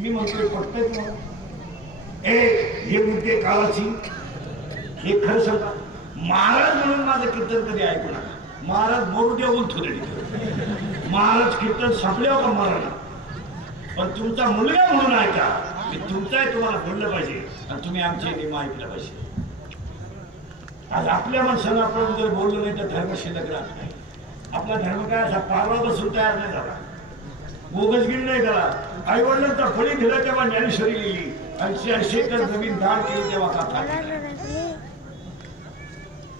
मी म्हणतोय पटतंय तुम्हाला? हे मुद्दे काळाची, हे खरं सांगा. महाराज म्हणून माझं कीर्तन कधी ऐकू नका. महाराज मोरू द्या उलथू दे. महाराज कीर्तन संपल्यावर का महाराज, पण तुमचा मुलगा म्हणून ऐका. मी तुमचाही तुम्हाला बोललं पाहिजे आणि तुम्ही आमचे नियम ऐकलं पाहिजे. आज आपल्या माणसाला आपण जर बोललो नाही तर धर्म शिल्लक राहत नाही. आपला धर्म काय असा पारवा बसून तयार नाही झाला, बोगसगिरी नाही झाला. आई वडिलांचा फळी दिला तेव्हा ज्ञानेश्वरी लिहिली, 80 एकर जमीन दान केली तेव्हा कथा.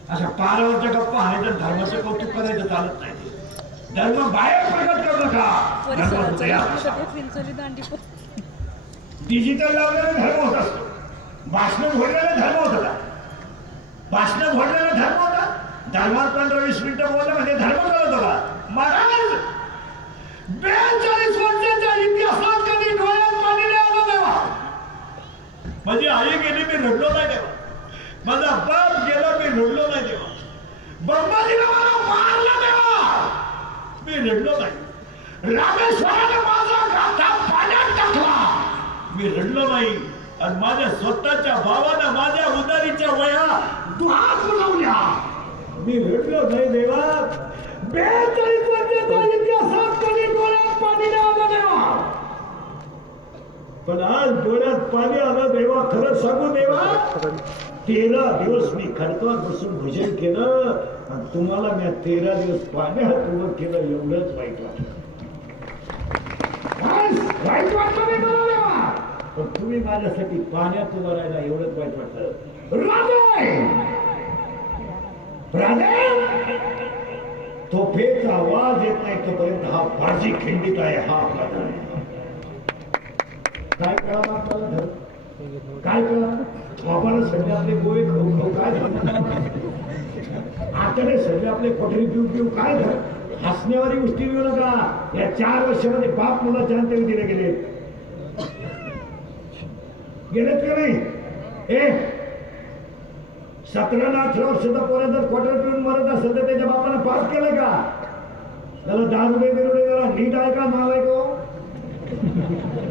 अशा पारावरच्या गप्पा आहे तर धर्माचं कौतुक करायचं चालत नाही. धर्म बाहेर प्रकट करू नका. डिजिटल लावलेला धर्म होत असतो, भाषण घोडलेला धर्म होता. भाषण घोडलेला धर्म होता. धर्मात 15-20 मिनिटं बोललं म्हणजे धर्म करत होता. महाराज 42 वर्षाच्या इतिहासात कधी डोळ्यात पाणी नाही आलं तेव्हा. माझी आई गेली मी रडलो नाही तेव्हा. माझा बाप गेला मी रडलो नाही तेव्हा. बंबाजीला मला मारलं तेव्हा मी रडलो नाही. रामेश्वराने माझा गाथा पाण्यात टाकला मी रडलो नाही. आणि माझ्या स्वतःच्या भावानं माझ्या उदारीच्या वया दुहा फुलवल्या मी रडलो नाही देवा. 42 वर्षाच्या इतिहासात कधी डोळ्यात पाणी नाही आलं देवा, पण आज डोळ्यात पाणी आलं देवा. खरं सांगू देवा, 13 दिवस मी खडकावर बसून भजन केलं आणि तुम्हाला मी 13 दिवस पाण्यात उभं केलं. एवढंच वाईट वाटलं. वाईट वाटलं नाही मला देवा, पण तुम्ही माझ्यासाठी पाण्यात उभं राहिला एवढंच वाईट वाटलं. तोफेचा आवाज येत नाही तोपर्यंत हा बाजी खिंडीत आहे. हा आपला काय कळा आपल्याला धर काय कळा. बाबाला सगळे आपले गोळे खाऊ खाऊ काय आताने सगळे आपले कोठरी पिऊ पिऊ काय धर. हसण्यावारी गोष्टी मिळू नका. या 4 वर्षामध्ये बाप मुलाच्या अंत्यविधी दिले गेलेत का नाही? 17-18 वर्षाचा पोरा जर क्वार्टर पिऊन मरत असेल तर त्याच्या बापाने पास केलं का? त्याला दारुडे बिरुडे जरा नीट आहे का नालाय का?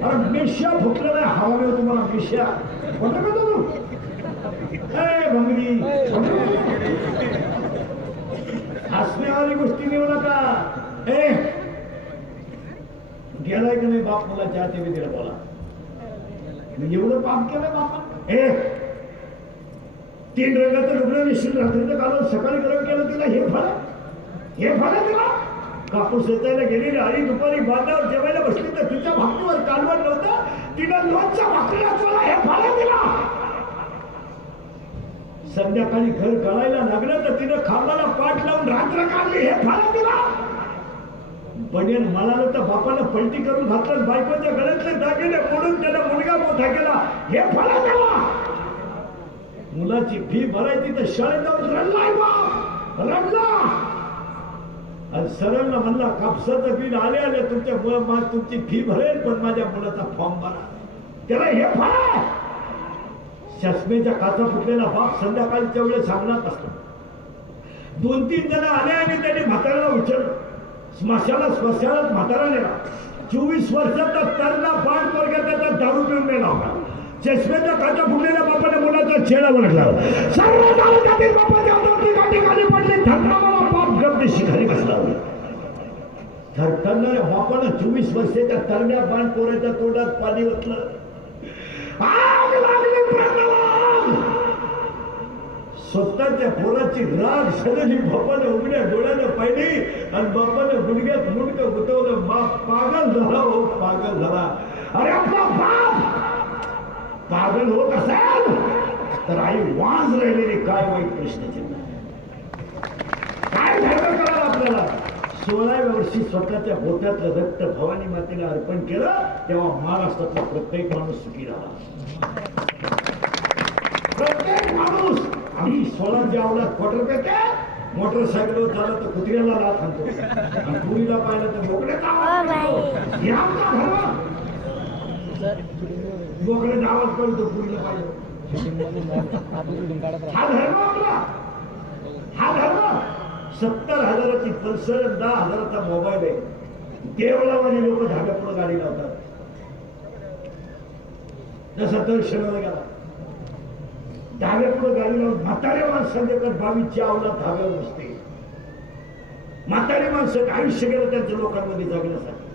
अरे मिश्या फुटलं नाही हवा मिळू तुम्हाला. मिश्या खोटं का तू भंगरी हसण्यावारी गोष्टी नेऊ नका. गेलाय का नाही बाप मुलाच्या अंत्यविधीला बोला. एवढं पाप केलंय बापा. 3 रंगाचं लग्न निश्चित रात्रीचं काढून सकाळी गरम केलं तिला हे फळ तिला. कापूस येतायला गेलेली आई दुपारी बांधावर जेवायला बसली तर तिच्या भाकरीवर कालवण नव्हतं. तिनं लोणच्या भाकरीला चला हे फळ दिला. संध्याकाळी घर गळायला लागलं तर तिनं खांबाला पाठ लावून रात्र काढली हे फळ दिला. बनेन म्हणालं तर बापानं पलटी करून घातलं. बायकोच्या गळ्यातले दागिने मोडून त्याला मुलगा मोठा केला हे फळ दिला. मुलाची फी भरायची तर शाळेत जाऊन रडलाय बाप रडला. आणि सरळला म्हणला कापसाचं बिल आले आले तुमची फी भरेल पण माझ्या मुलाचा फॉर्म भरा. त्याला हे फळ. चष्मेच्या काचा फुटलेला बाप संध्याकाळच्या वेळेस सांगणार असतो. 2-3 जण आले आणि त्यांनी म्हाताऱ्याला उचललं. स्मशानात म्हातारा नेला. 24 वर्षाचा तरुणा पाठ पोरगा त्याचा दारू पिऊन नेला होता. चष्मेच्या काचा फुटलेल्या बापाने मुलाचा चेहरा ओळखला. सर्व तालुक्यातील बापाच्या हातावरती गाठी खाली पडली. थरथरणारा बाप गप्पी खाली बसला. थरथरणाऱ्या बापानं 24 वर्षाच्या तरण्या बाण पोराच्या तोंडात पाणी ओतलं. आग लागली प्राणाला. स्वतःच्या पोराची राग सगळी बापाने उघड्या डोळ्यानं पाहिली आणि बापाने गुडघ्यात मुडकं गुतवलं. बाप पागल झाला हो पागल झाला. अरे आपला बाप पागल होत असेल तर आई वाज राहिलेली काय वाईट प्रश्नचिन्ह. काय धर्म करायला आपल्याला. 16व्या वर्षी स्वतःच्या बोटातलं रक्त भवानी मातेला अर्पण केलं तेव्हा महाराष्ट्रातला प्रत्येक माणूस सुखी झाला. प्रत्येक माणूस. आम्ही 16च्या अवलाद क्वार्टर पेटे मोटरसायकलवर चालत तर कुत्र्याला लाथ आणतो आणि पुरीला पाहिलं तर बोकड्याचा आवाज बोकड्याचा आवाज करतो पुरीला पाहिलं. हा धर्म आपला. हा धर्म. 70,000ची पल्सर 10,000चा मोबाईल आहे. देवळावाली लोक धाब्यापुढे गाडी लावतात. जसा दर्शनाला गेला धाब्या पुढे गाडी लावून म्हातारे माणसांकडे 22ची अवलाद धाब्यावर बसते. म्हातारी माणसं आयुष्य गेलं त्यांच्या लोकांमध्ये जगण्यासाठी.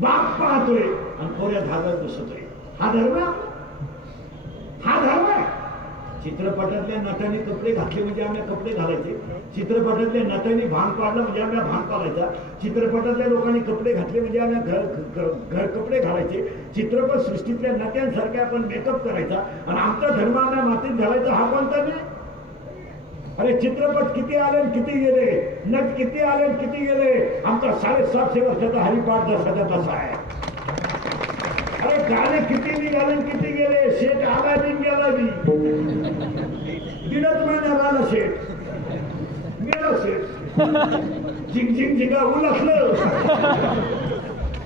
बाप पाहतोय आणि पोऱ्या धाब्यावर बसतोय. हा धर्म, हा धर्म. चित्रपटातल्या नटाने कपडे घातले म्हणजे आम्ही कपडे घालायचे. चित्रपटातल्या नटाने भांग पाडला म्हणजे आम्ही भांग पाडायचा. चित्रपटातल्या लोकांनी कपडे घातले म्हणजे आम्ही घर कपडे घालायचे. चित्रपट सृष्टीतल्या नट्यांसारखे आपण मेकअप करायचा आणि आमचा धर्म आम्ही मातीत घालायचा. हा कोणता नाही. अरे चित्रपट किती आले किती गेले, नट किती आले किती गेले, आमचा 750 वर्षाचा हरिपाठ जसाचा तसा आहे. अरे गाणे किती निघाले किती गेले, शेठ आला बिन गेला बी दीडच महिन्यात आला शेठ, गेला शेठ, झिंग झिंग झिंगा ऊन असलं.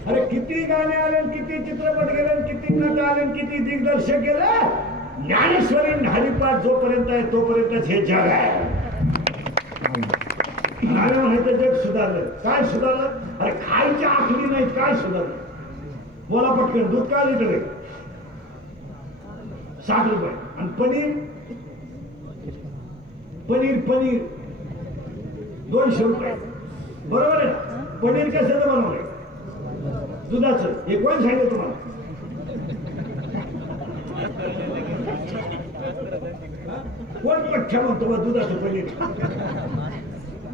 अरे किती गाणे आले किती चित्रपट गेले, किती नट आले किती दिग्दर्शक गेले. ज्ञानेश्वरी हरिपाठ जोपर्यंत आहे तोपर्यंतच हे जग आहे. म्हणायचं जग सुधारलं. काय सुधारलं? अरे खायची आखली नाही, काय सुधारलं? बोला पटकन. दूध काय लिटर आहे? 60 रुपये. आणि पनीर पनीर पनीर 200 रुपये. बरोबर आहे. पनीर कशाचं बनवलंय? दुधाचं. हे कोण सांगितलं तुम्हाला? कोण पठ्ठ्या म्हणतो बा दुधाचं पनीर?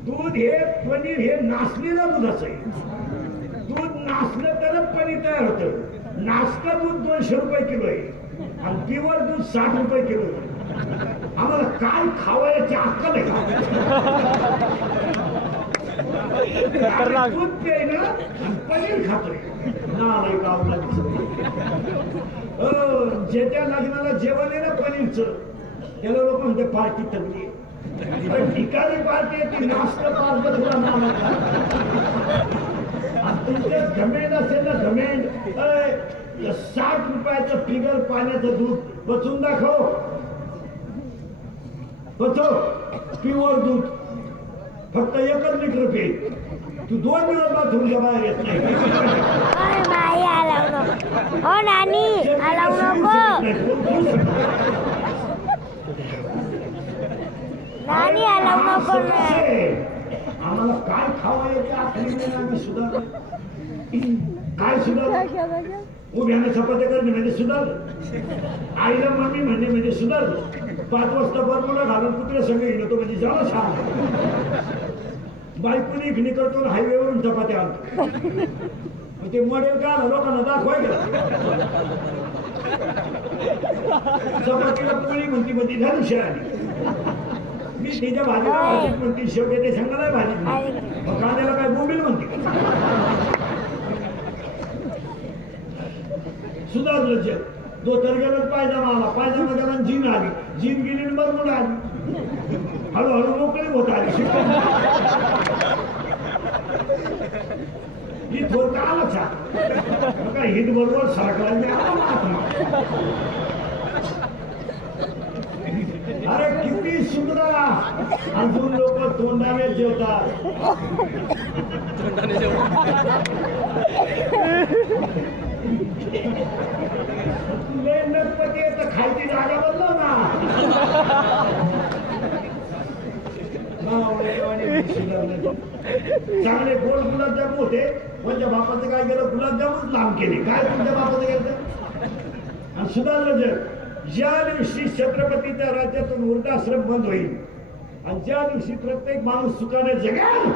दूध हे पनीर हे नासलेलं दुधाचं आहे. दूध नासलं तरच पनीर तयार होतं. नासलं दूध 200 रुपये किलो आहे आणि प्युअर दूध 60 रुपये किलो आहे. आम्हाला काय खावायची अक्कल आहे का? दूध प्यायला आणि पनीर खातोय ना गावला दिसत. ज्याच्या लग्नाला जेवण आहे ना पनीरचं, त्याला लोक म्हणते पार्टी तगली. ठिकाणी पार्टी आहे ती नाश्ता पार्टी तुला नाव. तुमचं घमेंड असेल ना घमेंड, 60 रुपयाचं फिगर पाण्याचं दूध बचून दाखव. बचव प्युअर दूध फक्त 1 लिटर पे. तू 2 दिवस बाथरूमच्या बाहेर येत नाही. हो नानी हलवू नको. नानी हलवू नको. आम्हाला काय खावा येते आखरी आम्ही सुधारलं. काय सुधारलं? उभ्याने चपात्या करणे म्हणजे सुधारलं. आईला मम्मी म्हणणे म्हणजे सुधारलं. 5 वाजता बरमुडा घालून कुत्र्या संघ येतो म्हणजे झालं छान. बायकोनी इकडे करतो हायवेवरून चपात्या आणतो. ते मॉडेल का लोकांना दाखवाय गेला. चपातीला पोळी म्हणती म्हणती झाली शहाणी. मी तिच्या भाजीला भाजी म्हणते शेवटी ते सांगायला भाजी. मग कांद्याला काय बोंबील म्हणते. सुधारलं जग. धोतर गेलं पायजामा आला, पायजामा गेला जीन आली, जीन गेली बरोबर आली. हळूहळू मोकळी होत आली. ही थोडं आलं छान काय हिट बरोबर सरकला. अरे किती सुधरा. अजून लोक तोंडाने जेवतात. तुले नटपती तर खायची जागा बदलव ना. चांगले गोड गुलाबजाम होते. माझ्या बापाचं काय केलं? गुलाबजामच लांब केले. काय तुमच्या बापाचं केलं? आणि सुधारलं जग. ज्या दिवशी छत्रपतीच्या राज्यातून वृद्धाश्रम बंद होईल आणि ज्या दिवशी प्रत्येक माणूस सुखाने जगेल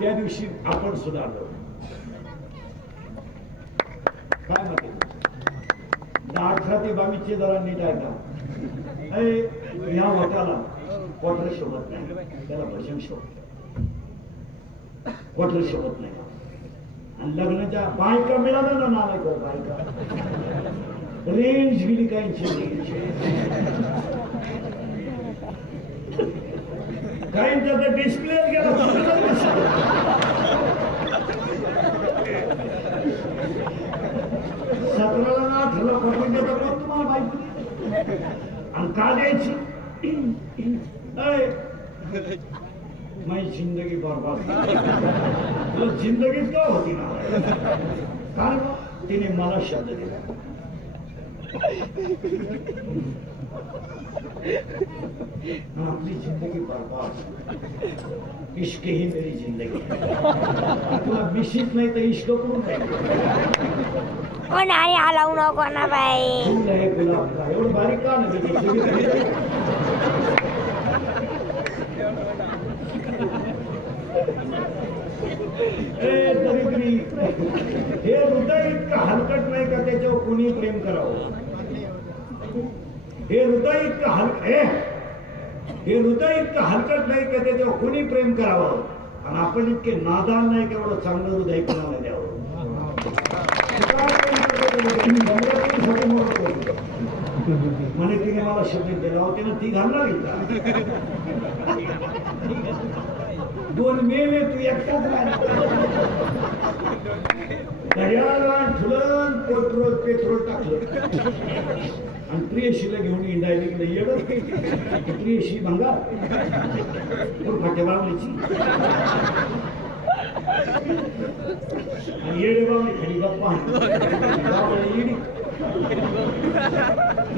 त्या दिवशी आपण सुधारलो. काय म्हणते? 18 ते 22 जरा नीट ऐका. या वटाला क्वार्टर शोभत नाही, त्याला भजन शोभत. क्वार्टर शोभत नाही. आणि लग्नाच्या बायका मिळाल्या ना नाला बायका रेंज गेली काहींची. काहींचा तर डिस्प्ले गेला. 17ला ना 18ला पटवून देतात मग तुम्हाला बायको. आणि का द्यायची? माझी जिंदगी बरबाद. तुला जिंदगीच का होती ना? कारण तिने मला शब्द दिला. अपनी जिंदगी बर्बाद इश्क ही मेरी जिंदगी तुला मिशीत नाही तर इश्क करून काय हो नानी हलवू नको ना बाई फुल आहे गुलाब का एवढं बारीक का नाही तरी हे हृदय इतकं हलकट नाही का त्याच्यावर कुणी प्रेम करावं हे हृदय इतकं हलकट नाही का त्याच्यावर कुणी प्रेम करावं आणि आपण इतके नादान नाही का एवढं चांगलं हृदय कोणाला द्यावं म्हणे तिने मला शब्द दिला तिने ती घालणार दोन मेले तू एकटाच घड्याळा ठुलन पेट्रोल टाकलं आणि प्रियशीला घेऊन इंडायला गेलं येड प्रियशी भंगार फाट्या बावलीची आणि येडे बावली खरी गप्पा येडी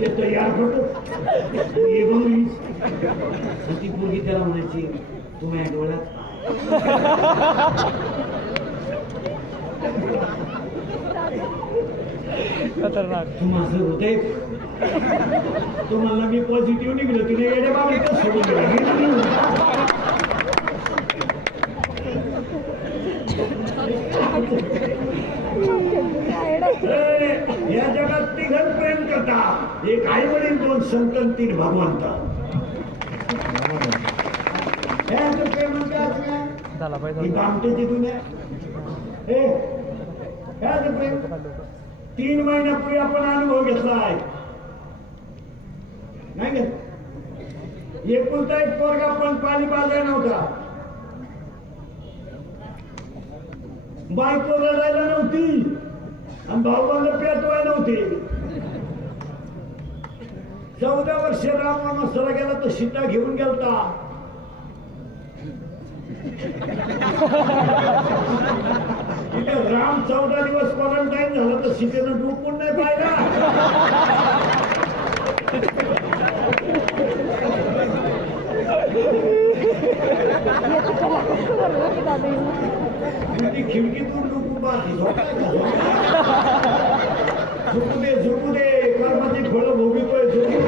येतो यार फोटो ये बावली ती पोरगी त्याला म्हणायची तू माझ्या डोळ्यात तू माझं हृदय तू मला मी पॉझिटिव्ह निघलो तिने येड्या बाबा सोडून गेला या जगात तिघच प्रेम करतात एक आई वडील दोन संत तीन भगवंत बामटेची दुनिया प्रेम 3 महिन्यापूर्वी आपण अनुभव घेतलाय नाही घेत एकुलता एक पोरगा पण पाणी पाजाय नव्हता बायको रडायला नव्हती आणि भाऊबांना पेटवाय नव्हती 14 वर्ष राम वनवासाला गेला तर सीता घेऊन गेलता तिथे राम 14 दिवस क्वारंटाईन झाला तर सीतेनं डुकून नाही पाहिला खिडकीतून डुकू पाहते झोपू दे कर्माची फळं भोगितोय झोपू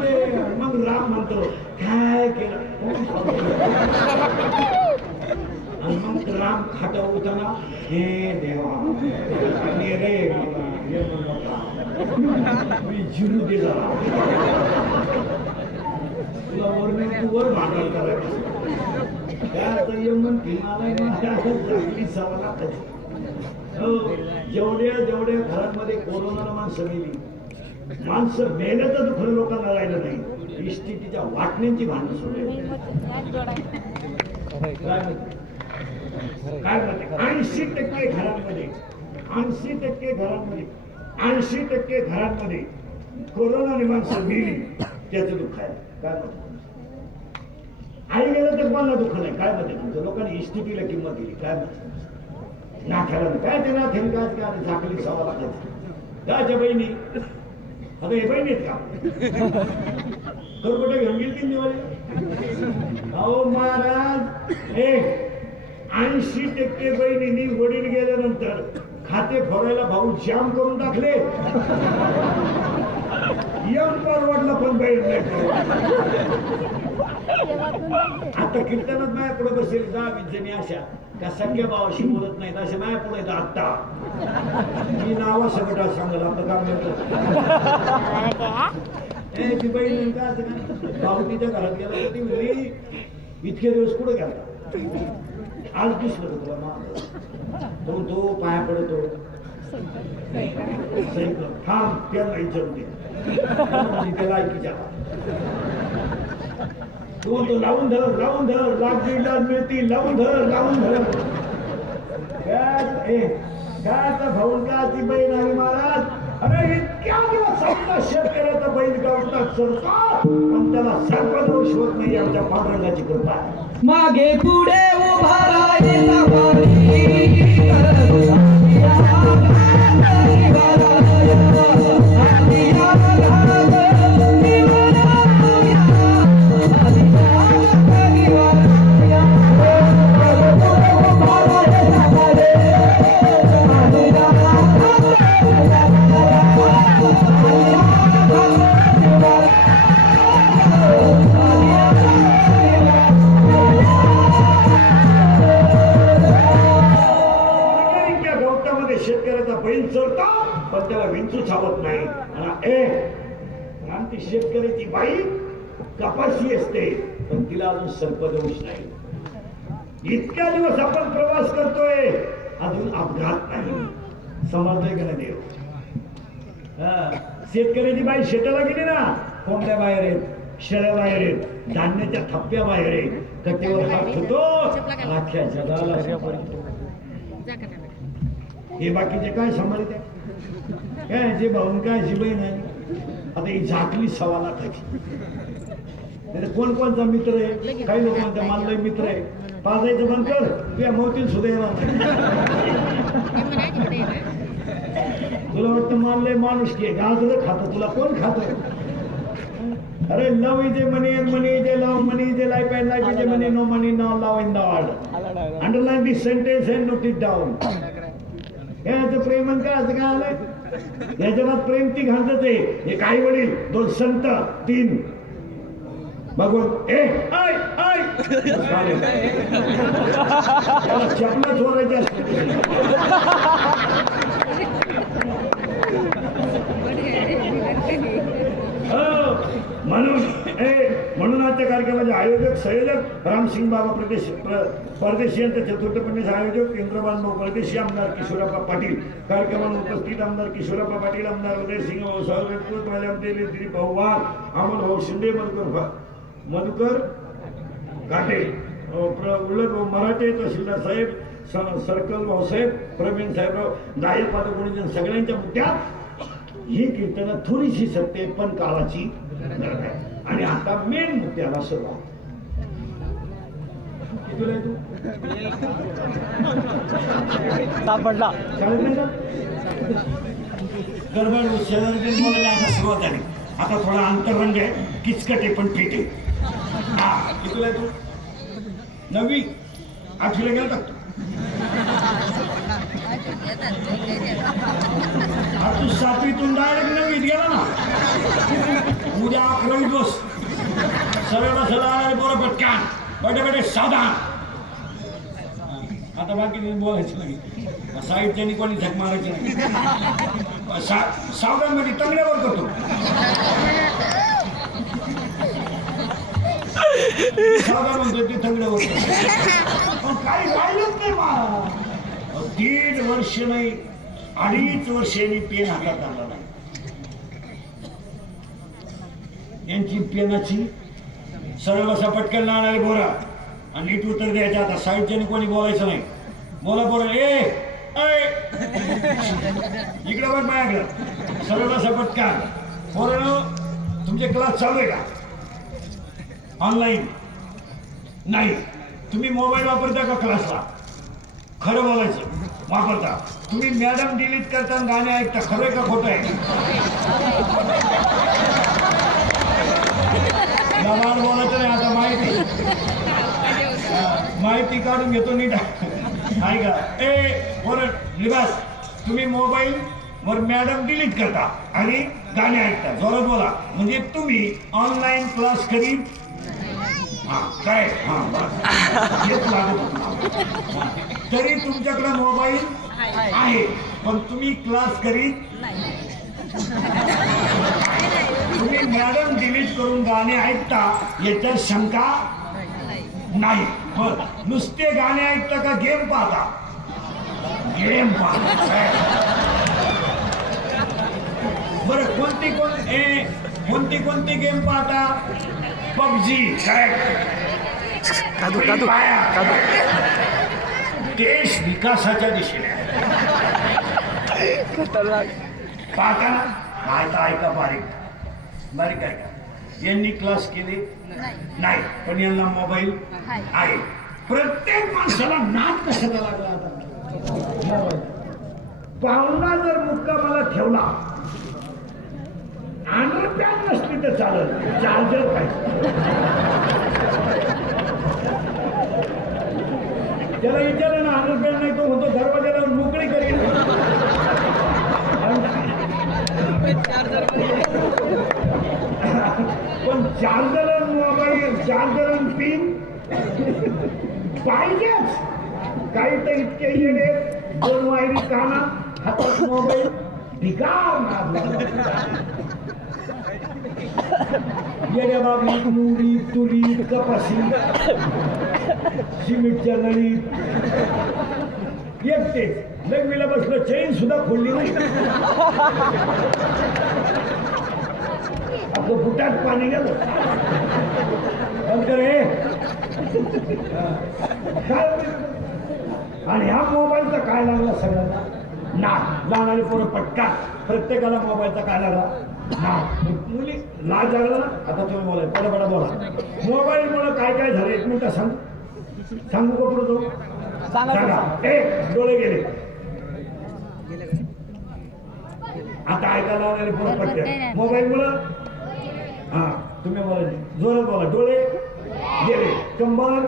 दे मग राम म्हणतो काय केलं आणि मग राम खाटा उताना हे देवा रे मी जिरू दिला तुला वर तू वर भांडण करायचं जेवढ्या घरांमध्ये कोरोनाला माणसं गेली माणसं मेलं तर दुखणं लोकांना राहिलं नाही इष्टिटीच्या वाटण्यांची भांडणं सोडली काय म्हणते 80% घरांमध्ये कोरोनाने माणसं मेली त्याचं दुःख आहे काय म्हणते आई गेलं तर कोणाला दुःख नाही काय म्हणते तुमचं लोकांनी इष्टिटीला किंमत दिली काय म्हणते नाथ्याला काय ते नाथ्याने काय काय झाकली सवा लागायची त्याच्या बहिणी आता हे बहिणी आहेत का कुठे घेऊन गेली तीन दिवाळी अहो महाराज 80% बहिणींनी वडील गेल्यानंतर खाते फोडायला भाऊ जाम करून टाकले यम परवडलं पण बहीण नाही आता कीर्तनात माया पुढे बसेल 10-20 जणी अशा त्या सगळ्या भावाशी बोलत नाहीत अशा माया पुढे येतात आत्ता मी नावा सगळं सांगल आपलं काम ती बहीण काय भाऊ तिच्या घरात गेला ती म्हणली इतके दिवस कुठे गेला आज दिसलं का तुला तो पाया पडतो थांब त्याला विचारू दे त्याला ऐकीच्या तू तो लावून धर लाग मिळतील लावून धर काय भाऊन का ती बहीण आणि महाराज अरे इतक्या दिवस समजा शेतकऱ्याचा बैल गावतात सरकार पण त्याला सर्वदोष होत नाही आमच्या पांडुरंगाची कृपा मागे पुढे उभा राहिला पण त्याला विंचू चावत नाही. आणि ती शेतकऱ्याची बाई कपाशी असते पण तिला अजून सर्पदंश नाही. इतक्या दिवस आपण प्रवास करतोय अजून अपघात नाही. समजतंय का नाही देव? शेतकऱ्याची बाई शेताला गेली ना, कोंबड्या बाहेर आहेत, शेळ्या बाहेर आहेत, धान्याच्या थप्प्या बाहेर आहेत, कटेवर हात होतो, अख्ख्या जगाला. हे बाकीचे काय सांभाळत आहे? काय जे भाऊन काय जी बहीण आहे, आता ही झाकली 1.25 लाखाची. कोणचा मित्र आहे? काही लोक म्हणतात मानलंय मित्र आहे, पाजायचं बंद कर, तुझ्या मौतीत सुद्धा येणार नाही. तुला वाटतं मानलंय माणूस की गाजर खात, तुला कोण खात? अरे love is a money and money is a love, money is a life and life is a money, no money no love in the world. Underline this sentence and note it down. याचं प्रेम काय असं काय आलंय? या जगात प्रेम ती घालतच आहे. हे काही वडील, 2 संत, 3 भगवान. ऐ चपला चोरायच्या म्हणून आजच्या कार्यक्रमाचे आयोजक संयोजक रामसिंग बाबा परदेशी यांचे चतुर्थ पंडित आयोजक इंद्रबान भाऊ परदेशी, आमदार किशोरप्पा पाटील. कार्यक्रमाला उपस्थित आमदार किशोरप्पा पाटील, आमदार उदयसिंह दिलीप भाऊ वाघ, अमोल भाऊ शिंदे, मधुकर घाटे, उल्लक मराठे, तहसीलदार साहेब, सर्कल भाऊसाहेब, प्रवीण साहेबराव, नायक पादकोणी, सगळ्यांच्या मुद्द्यात ही कीर्तनं थोडीशी सत्य पण काळाची गरज आहे. आणि आता मेन मुद्द्याला सुरुवात. गडबड बोलायला आता सुरुवात झाली. आता थोडा अंतरंग आहे, किचकटे पण फिट आहे. कितीला तू? 9वी 8वीला गेला तू? तू 7वीतून डायरेक्ट 9वीत गेला ना. उद्या 11वीत बस. सगळ्याला सगळं बरं पटक्यान बटे सावधान. आता बाकी बोलायचं नाही, साईडच्यानी कोणी झक मारायची नाही. सावधान मध्ये तंगड्यावर करतो. सावधान म्हणतो ते तंगड्यावर करतो. काही राहिलंच नाही मला. 1.5 वर्ष नाही, 2.5 वर्षांनी पेन हातात आणला नाही. यांची पेनाची सरळ असा पटकन लावणारी बोरा आणि नीट उत्तर द्यायचं. आता साईडच्याने कोणी बोलायचं नाही. बोला बोला इकडे बघ माझ्याकडं. सरळ असा पटकन. पोरांनो, तुमचे क्लास चालू आहे का? ऑनलाईन नाही. तुम्ही मोबाईल वापरता का क्लासला? खरं बोलायचं. वापरता. तुम्ही मॅडम डिलीट करताना गाणे ऐकता, खरं आहे का खोटं आहे? लबाड बोलायचं नाही. आता माहिती काढून घेतो नीट. आहे का? बरं लिबास, तुम्ही मोबाईल वर मॅडम डिलीट करता आणि गाणे ऐकता. जोरात बोला. म्हणजे तुम्ही ऑनलाईन क्लास करीत. काय? हेच लागत होतं. तरी तुमच्याकडे मोबाईल आहे पण तुम्ही क्लास करीत. तुम्ही मॅडम डिलीट करून गाणे ऐकता, याच्यात शंका नाही. नुसते गाणे ऐकता का गेम पाहता? गेम पाहता. बरं, कोणती गेम पाहता? PUBG. देश विकासाच्या दिशेने पाहता ना. ऐका बारीक ऐका. यांनी क्लास केले नाही पण यांना मोबाईल आहे. प्रत्येक माणसाला नाद कशाला लागला? आता पाहुणा जर मुक्कामाला ठेवला, अंडरपॅड नसली तर चालत, चार्जर पाहिजे. त्याला विचारलं ना, अंडरपॅड नाही तो म्हणतो दरवाजाला मोकळी करेल. पण चार्जर मोबाईल, चार्जर पिन पाहिजेच. काही तर इतके येणे, 2 वायरी काना, हातात मोबाईल, भिकार मारला येड्या बाबी मुरी तुरी कपाशी सिमेंटच्या नळीत एकटेच लग्नीला बसलं चैन सुद्धा खोलली नाही आपलं बुटात पाणी गेलं बंद कर हे काय आणि ह्या मोबाईलचा काय लागला सगळ्यांना ना लहान पोरं पटका प्रत्येकाला मोबाईलचा काय लागला ना मुली लाज लागला ना आता तुम्ही बोला पटापटा बोला मोबाईलमुळे काय काय झालं एक मिनिट सांगू का पुढे तो सांगा डोळे गेले आता ऐकायला लागले पुढे पटके मोबाईलमुळं हा तुम्ही बोला जोरात बोला डोळे गेले कंबर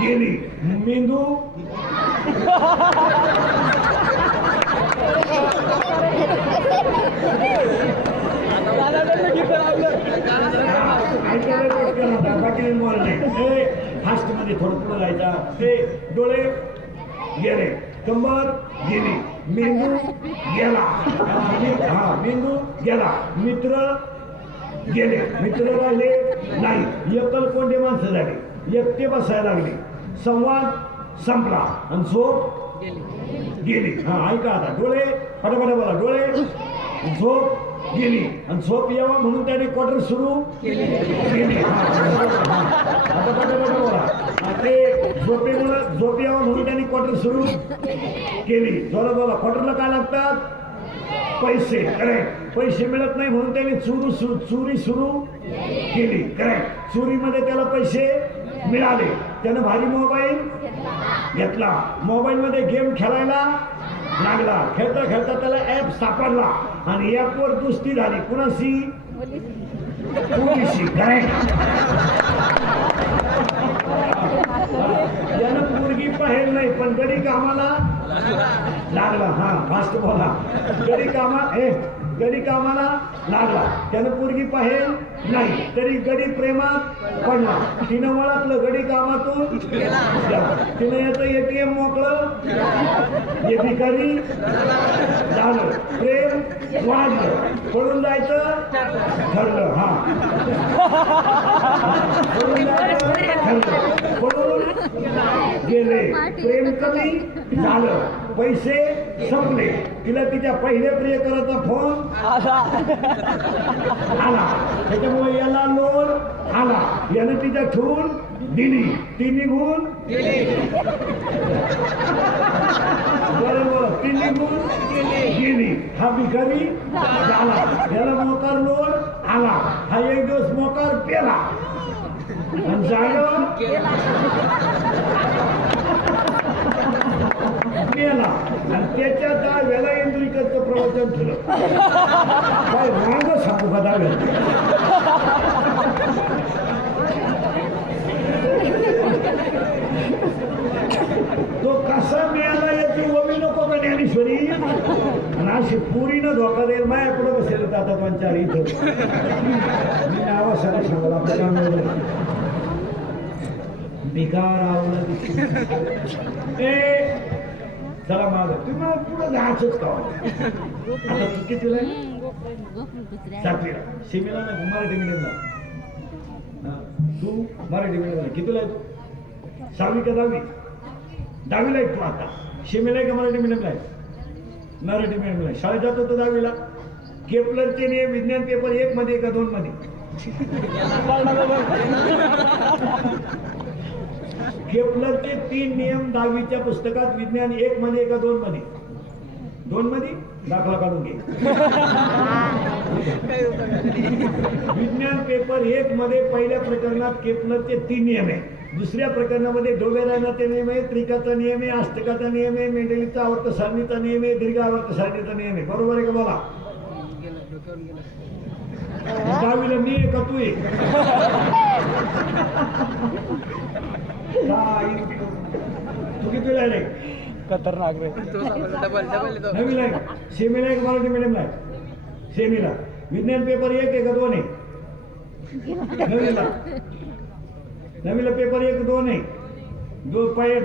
गेली मेंदू फास्ट मध्ये थोडं पुढं जायचा ते डोळे गेले कंबर गेली मेंदू गेला हा मेंदू गेला मित्र गेले मित्र राहिले नाही एकल कोणते माणसं झाले एकटे बसायला लागले संवाद संपला आणि झोप गेली हा ऐका आता डोळे फटाफट बोला डोळे झोप गेली आणि झोप यावं म्हणून त्याने क्वार्टर सुरू केली आता फटाफट बोला ते झोपेमुळं झोप यावं म्हणून त्यांनी क्वार्टर सुरू केली जोरात बोला क्वार्टरला काय लागतात पैसे करेक्ट पैसे मिळत नाही म्हणून त्याने चोरी सुरू केली करेक्ट चोरीमध्ये त्याला पैसे मिळाले त्यानं भारी मोबाईल घेतला मोबाईल मध्ये गेम खेळायला लागला खेळता खेळता त्याला ऍप सापडला आणि ऍपवर दुस्ती झाली कुणाशी पोलीसशी करेक्ट यानं पोरगी पाहेल नाही पण गडी कामाला लागला हा फास्ट बोला गडी कामाला लागला त्यानं पोरगी पाहेल नाही तरी गडी प्रेमात पडला तिनं ओळखलं गडी कामातून तिनं याचं एटीएम मोकळं हे भिकारी झालं प्रेम वाढलं पळून जायचं ठरलं हा पळून जायचं ठरलं पळून गेले प्रेम कमी झालं पैसे संपले तिला तिच्या पहिल्या प्रियकराचा फोन आला त्याच्यामुळे याला लोन आला यानं तिच्या ठेवून दिली ती निघून बरोबर ती निघून गेली हा भिकारी झाला याला मोकार लोन आला हा एक दिवस मोकार पेला आणि जागं गेला आणि त्याच्या दहाव्याला इंद्रिकरचं प्रवचन ठेवलं काय रांग सांगू का दहाव्याला तो कसा मिळाला याची ओवी नको का ज्ञानेश्वरी आणि अशी पुरीनं धोका देईल माया पुढे बसेल आता 2-4 इथं मी नाव सगळं सांगला आपल्याला बिकार आवडलं चला माझं तुम्ही पुढं जायचंच का आता तू कितीला आहे 7वीला शिमीला नाही मराठी मिडियमला तू मराठी मिडियमला कितीला आहे तू 6वी का 10वीला आहे तू आता शिमीला आहे का मराठी मिडियमला आहे मराठी मिडियमला आहे शाळेत जातो तर 10वीला केपलरचे नियम विज्ञान पेपर 1 मध्ये का 2 मध्ये केपलरचे 3 नियम 10वीच्या पुस्तकात विज्ञान 1 मध्ये का 2 मध्ये 2 मध्ये दाखला काढून घे विज्ञान पेपर 1 मध्ये पहिल्या प्रकरणात केपलरचे 3 नियम आहे दुसऱ्या प्रकरणामध्ये डोबेरानाचा नियम आहे त्रिकाचा नियम आहे अष्टकाचा नियम आहे मेंडेलीचा आवर्त सारणीचा नियम आहे दीर्घ आवर्त सारणीचा नियम आहे बरोबर आहे का बोला 10वीला मी आहे का तू आहे तू किती राहिले खतरनाक रे नवीला आहे सेमीला आहे का मराठी मिडियमला आहे सेमीला विज्ञान पेपर 1 आहे का 2 आहे नवीला पेपर 1 2 आहे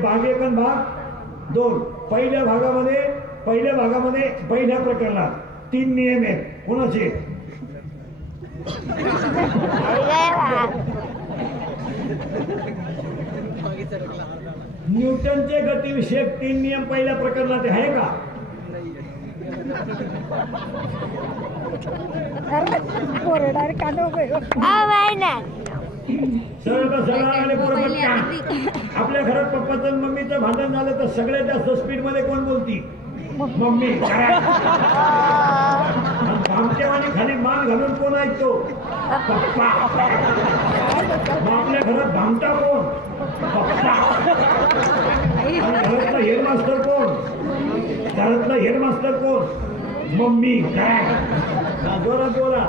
भाग 1 आणि भाग 2 पहिल्या भागामध्ये पहिल्या भागामध्ये पहिल्या प्रकरणात 3 नियम आहेत. कोणाचे? न्यूटनचे गतिविषयक 3 नियम पहिल्या प्रकरणात आहे का? आणि आपल्या घरात पप्पाचं आणि मम्मीचं भांडण झालं तर सगळ्यात जास्त स्पीड मध्ये कोण बोलती? मम्मी. भामटेवानी खाली मान घालून कोण ऐकतो? पप्पा. आपल्या घरात भामटा कोण? पप्पा. घरातला हेडमास्टर कोण? घरातला हेडमास्टर कोण? मम्मी. काय जोरात बोला.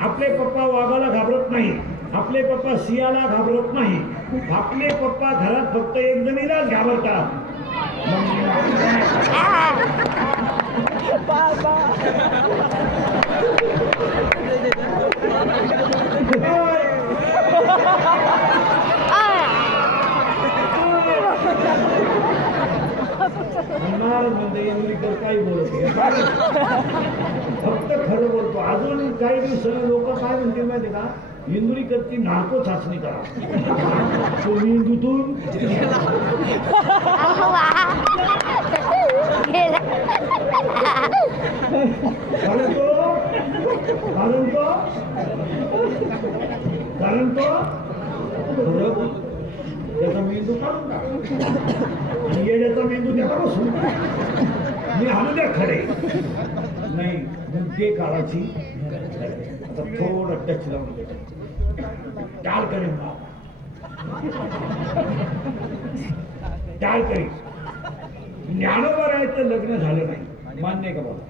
आपले पप्पा वाघाला घाबरत नाही, आपले पप्पा सिंहाला घाबरत नाही, आपले पप्पा घरात फक्त एक जणीलाच घाबरतात. म्हणजे काही बोलत नाही, फक्त खरं बोलतो. अजून काही दिवसांनी लोक काय म्हणतील माहिती का? इंदुरीकरची नार्को चाचणी करा. तुम्ही इंदूतून कारण तो खरं बोलतो. त्याचा मेंदू काढून टाका, येण्याचा मेंदू त्याला बसून मी आणू द्या खरे नाही. ते काळाची आता थोडं टच लावून टाळ करेन ना, टाळ करेन. ज्ञानोबा राहायचं लग्न झालं नाही, मान्य का बाबा?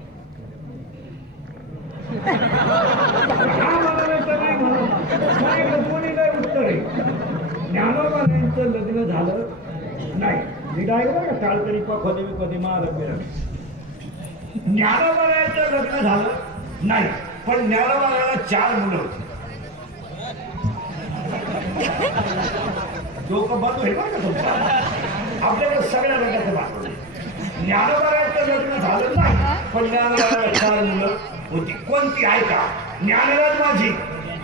हा म्हणाले तर नाही म्हणा, कोणी नाही उत्तर आहे. ज्ञानोबा राहायचं लग्न झालं नाही. मी काय का टाळकरी कधी कधी महारभ्य. ज्ञानोबा राहायचं लग्न झालं नाही, पण ज्ञानोबाला 4 मुलं होती. लोक बंद होईल बरं का तुमचा, आपल्याकडे सगळ्या लोकांचं बात. ज्ञानोबा राहायचं लग्न झालं नाही, पण ज्ञानोबाला 4 मुलं होती. कोणती आहे का? ज्ञानराज माझी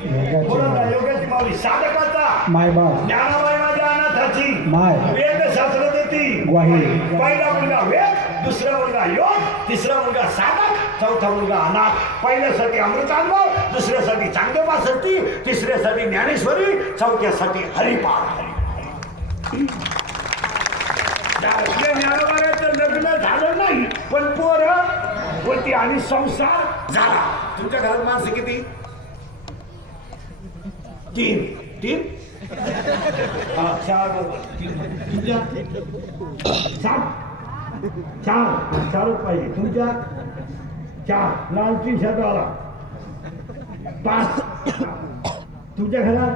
योगाची माऊली, साधकाचा मायबाप, ज्ञानाबाई माझ्या अनाथाची माय, वेद शास्त्र देती ग्वाही. पहिला मुलगा वेद, दुसरा मुलगा योग, तिसरा मुलगा साधक, चौथा मुलगा अनाथ. पहिल्यासाठी अमृतानुभव, दुसऱ्यासाठी चांगदेबा सती, तिसऱ्यासाठी ज्ञानेश्वरी, चौथ्यासाठी हरिपाठ. ज्ञानोबाचं लग्न झालं नाही, पण पोरं होती आणि संसार झाला. तुमच्या घरात माणसं किती? 3 हा 4 तुमच्या 4च पाहिजे. तुमच्या 4 लालची शतवाला 5. तुमच्या घरात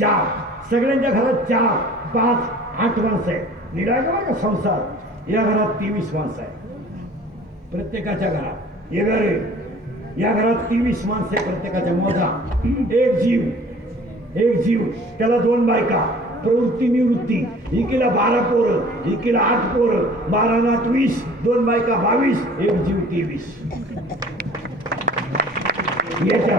4, सगळ्यांच्या घरात 4, 5, 8 माणसं आहे. निराग का संसार. या घरात 23 माणसं आहे प्रत्येकाच्या घरात. हे घर आहे, या घरात 23 माणसे प्रत्येकाच्या. मोजा. एक जीव त्याला 2 बायका. प्रवृत्ती निवृत्ती. इकीला 12 पोरं, इकीला 8 पोरं. 12 ना 20, 2 बायका 22, एक जीव 23. याच्या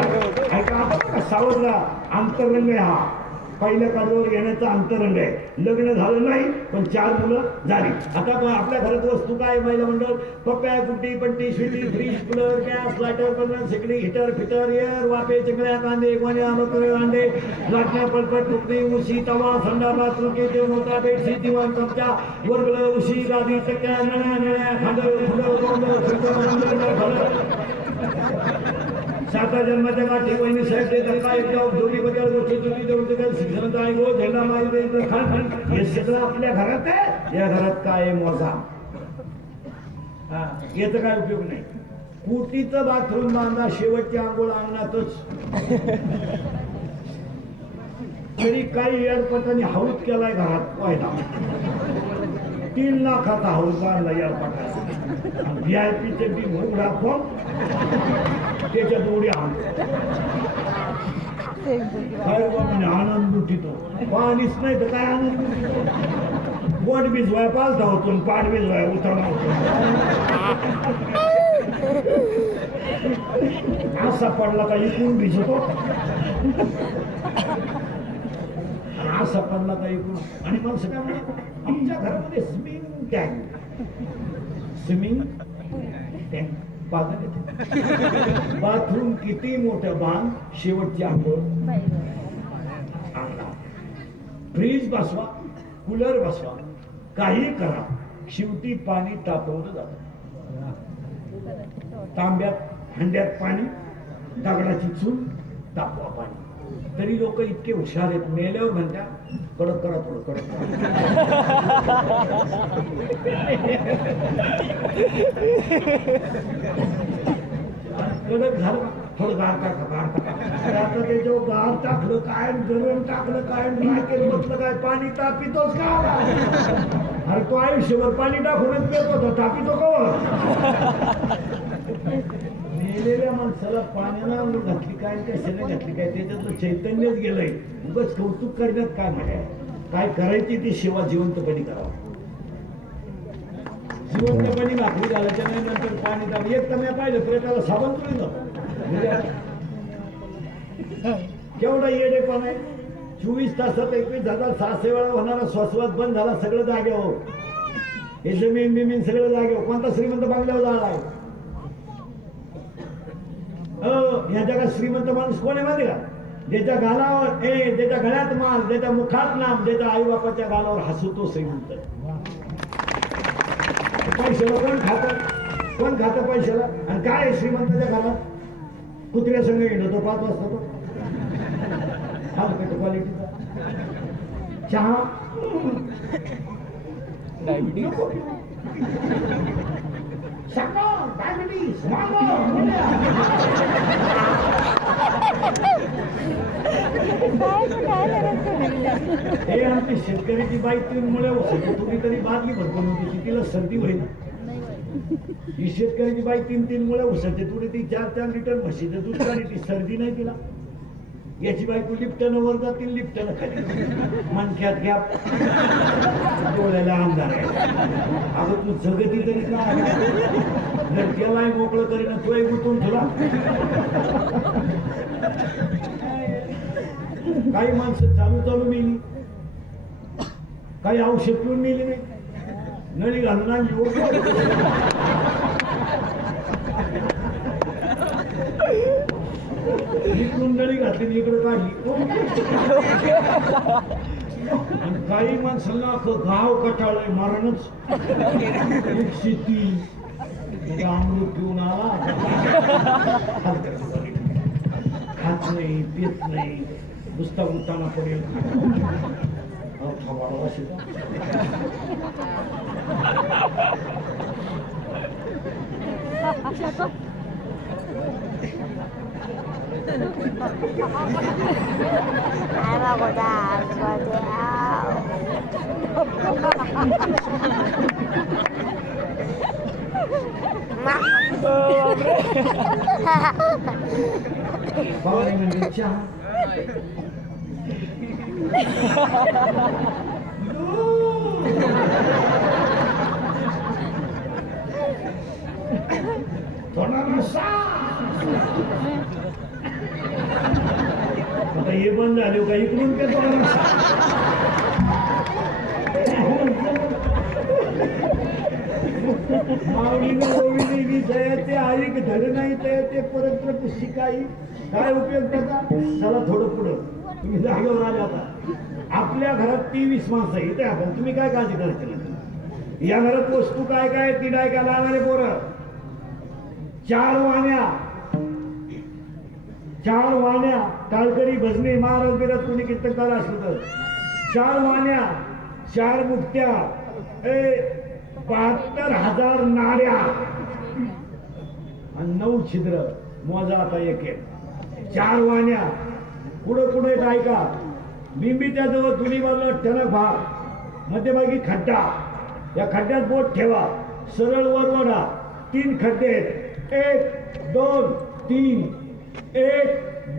ऐका आता सावधला अंतरंग आहे. हा पहिल्या काजवर घेण्याचा अंतरंग आहे. लग्न झालं नाही, पण 4 मुलं झाली. आता पण आपल्या घरात वस्तू काय? महिला मंडळ, पप्प्या, कुट्टी, पट्टी, sweetie, fridge, cooler, gas, lighter, पलंग, शेगडी, हिटर, फिटर, एअर, वाफे, चिकड्या, कांदे, गोण्या, मकर, अंडे, लाटण्या, पलपट, टुकडी, उशी, तवा, संडास, रुके, मोठा, बेडशीट, दिवाण, चमचा, वर्गळ, उशी, गादी, चक्क्या, नळ्या, खांडं, साता जन्माच्या गाठी वहिनी साहेब देतात. काय जोडी बजाव गोष्टी जोडी देऊन शिक्षण आहे गो झेंडा माहिती खाण. हे सगळं आपल्या घरात आहे. या घरात काय आहे? मोजा. याचा काय उपयोग नाही. कुटीचं बाथरूम बांधा, शेवटची आंघोळ अंगणातच. तरी काही एअरपटाने हाऊस केलाय घरात व्हायला. 3 लाखाचा हाऊस बांधला एअरपटाला. VIP बिल उघडा फोन, त्याच्यात उड्या आनंद लुटितो. पाणीच नाही तर काय आनंद लुटितो. बोट भिजवाय पालता होतो पाठ भिजवाय उतरला होतो असा पडला का इकडून भिजतो आणि असा पडला का इकडून. आणि माणसं काय म्हणतात आमच्या घरामध्ये स्विमिंग टँक पाहता येते. बाथरूम किती मोठं बांध, शेवटची आंघोळ आणला. फ्रीज बसवा, कूलर बसवा, काही करा, शेवटी पाणी तापवलं जातं. तांब्यात हंड्यात पाणी, दगडाची चूल, तापवा पाणी. तरी लोक इतके हुशार आहेत, मेल्यावर म्हणतात कडक करा, थोडं कडक कडक झालं, थोडं गार टाका. आता त्याच्यावर गार टाकलं काय, गरम टाकलं काय, राखेल बसलं काय, पाणी तापितोच का? अरे तो आयुष्यभर पाणी टाकूनच पेत होता, तापितो का? मेलेल्या माणसाला पाण्याला घातली काय, कशाने घातली काय, त्याच्यातलं चैतन्यच गेलंय. उगाच कौतुक करण्यात काय म्हणाय, काय करायची ती सेवा जिवंतपणी करावं. जिवंतपणी भाकरी घालायच्या नाही, नंतर पाणी टाक. एक तर मी पाहिलं प्लेटाला साबण तुळी जातो. केवढा येडेपण आहे. 24 तासात 21,600 वेळा होणारा श्वासवास बंद झाला, सगळं जागेवर. हे जमीन बिमीन सगळं जागेवर. कोणता श्रीमंत बांगल्यावर झालाय? या जगात श्रीमंत माणूस कोण आहे माहिती का? ज्याच्या गालावर ज्याच्या गळ्यात माल, ज्याच्या मुखात नाम, ज्याच्या आई बापाच्या गालावर हसू, तो श्रीमंत. पैशाला कोण खातं पैशाला? आणि काय आहे श्रीमंताच्या घरात? कुत्र्या संघ येतो 5 वाजता तो हलकट क्वालिटीचा चहा, डायबिटीज, हे आमची शेतकऱ्याची बाई 3 मुळे तुम्ही तरी बादली भरपूर होती, तिला सर्दी होईल. ही शेतकऱ्याची बाई 3 मुळे उसळते, तुझी ती 4 लिटर म्हशीचं दूध काढी, ती सर्दी नाही तिला. याची बायको लिफ्टनं वर जातील, लिफ्टनं खाली, मनक्यात घ्या, डोळ्याला अंधार आहे. अगं तू जगती तरी काय, जर त्यालाही मोकळं करीन तोही गुंतून तुला. काही माणसं चालू मेली, काही औषध पिऊन मेली नाही, नळी घालून आणली. इकडून नळी घातली, इकडे काढली. आणि काही माणसांना गाव कटाळलंय, मरणच. एक शेती अमृत पिऊन आला, खात नाही, पित नाही, नुसता उताना पडेल. पाहुणे म्हणजे चहा. आता हे बंद झाले का इकडून ते माऊलीने गोविंदी जयते ऐक धड नाही ते परत शिकाई. काय उपयोग त्याचा? चला थोडं पुढं, तुम्ही जागेवर आले. आता आपल्या घरात 23 माणसं येते आपण, तुम्ही काय काळजी करायची नाही. या घरात वस्तू काय काय ती काय काय लागणारे पोरं, 4 वाण्या, टाळकरी, भजनी, महाराज बिराज कोणी कीर्तनकार असलं तर 4 वाण्या, 4 मुक्त्या, 72,000 नाड्या आणि 9 छिद्र. मोजा आता एक 4 वाण्या. पुढे ऐका, बिंबी त्याजवळ दोन्ही बाजूला टणक भाग, मध्यभागी खड्डा. या खड्ड्यात बोट ठेवा, सरळ वर वडा. 3 खड्डे आहेत, 1 2 3, 1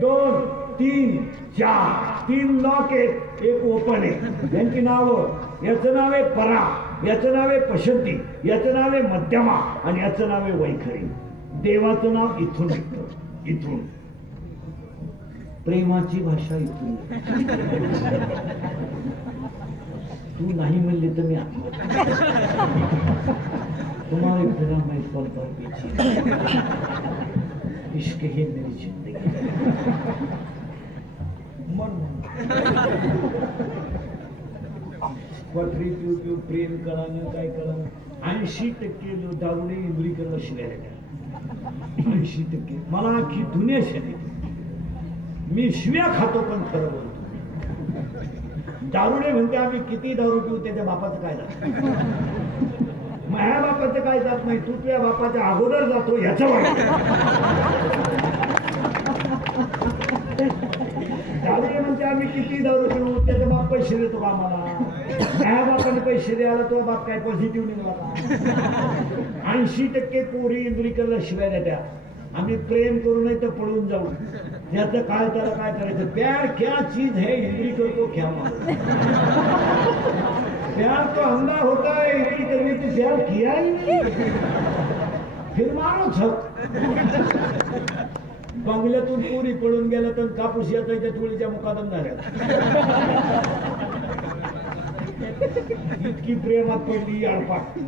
2 3 4. 3 लॉक आहेत, 1 ओपन आहे. यांची नावं याचं नाव आहे परा, याचं नाव आहे पशंती, याचं नाव आहे मध्यमा आणि याचं नाव आहे वैखरी. देवाचं नाव इथून निघतं, इथून. प्रेमाची भाषा इथून. तू नाही म्हणली तर मी आलो. तुम्हारे बिना मैं पल पल पीछे, इश्क ही मेरी जिंदगी. मन पटरी पिऊ पिऊ प्रेम करानं काय करानं. 80% दारुडे इंद्रिकडलं शिवाय 80%. मला आखी दुनिया शरीर. मी शिव्या खातो पण खरं बोलतो. दारुडे म्हणते आम्ही किती दारू पिऊ त्याच्या बापाचं काय जात. माझ्या बापाचं काय जात नाही, तू तुझ्या बापाच्या अगोदर जातो ह्याचं वाईट. दारुडे म्हणते आम्ही किती दारू पिऊ त्याचा बाप पैसे देतो का आम्हाला. माझ्या बापाने पैसे द्यायला तो बाप काय पॉझिटिव्ह निघाला का. 80% पोरी इंद्रिकरला शिवाय देत्या. आम्ही प्रेम करू नाही तर पळून जाऊ. याचं काय त्याला काय करायचं. प्यार क्या चीज है इंद्रिकर को क्या मालूम. प्यार तो अंधा होता है, इंद्रिकर ने तो प्यार किया ही नहीं, फिर मारो छक. बंगल्यातून पोरी पळून गेला तर कापूस याचा टोळीच्या मुकादम झाल्या. इतकी प्रेमात पडली आडपाट.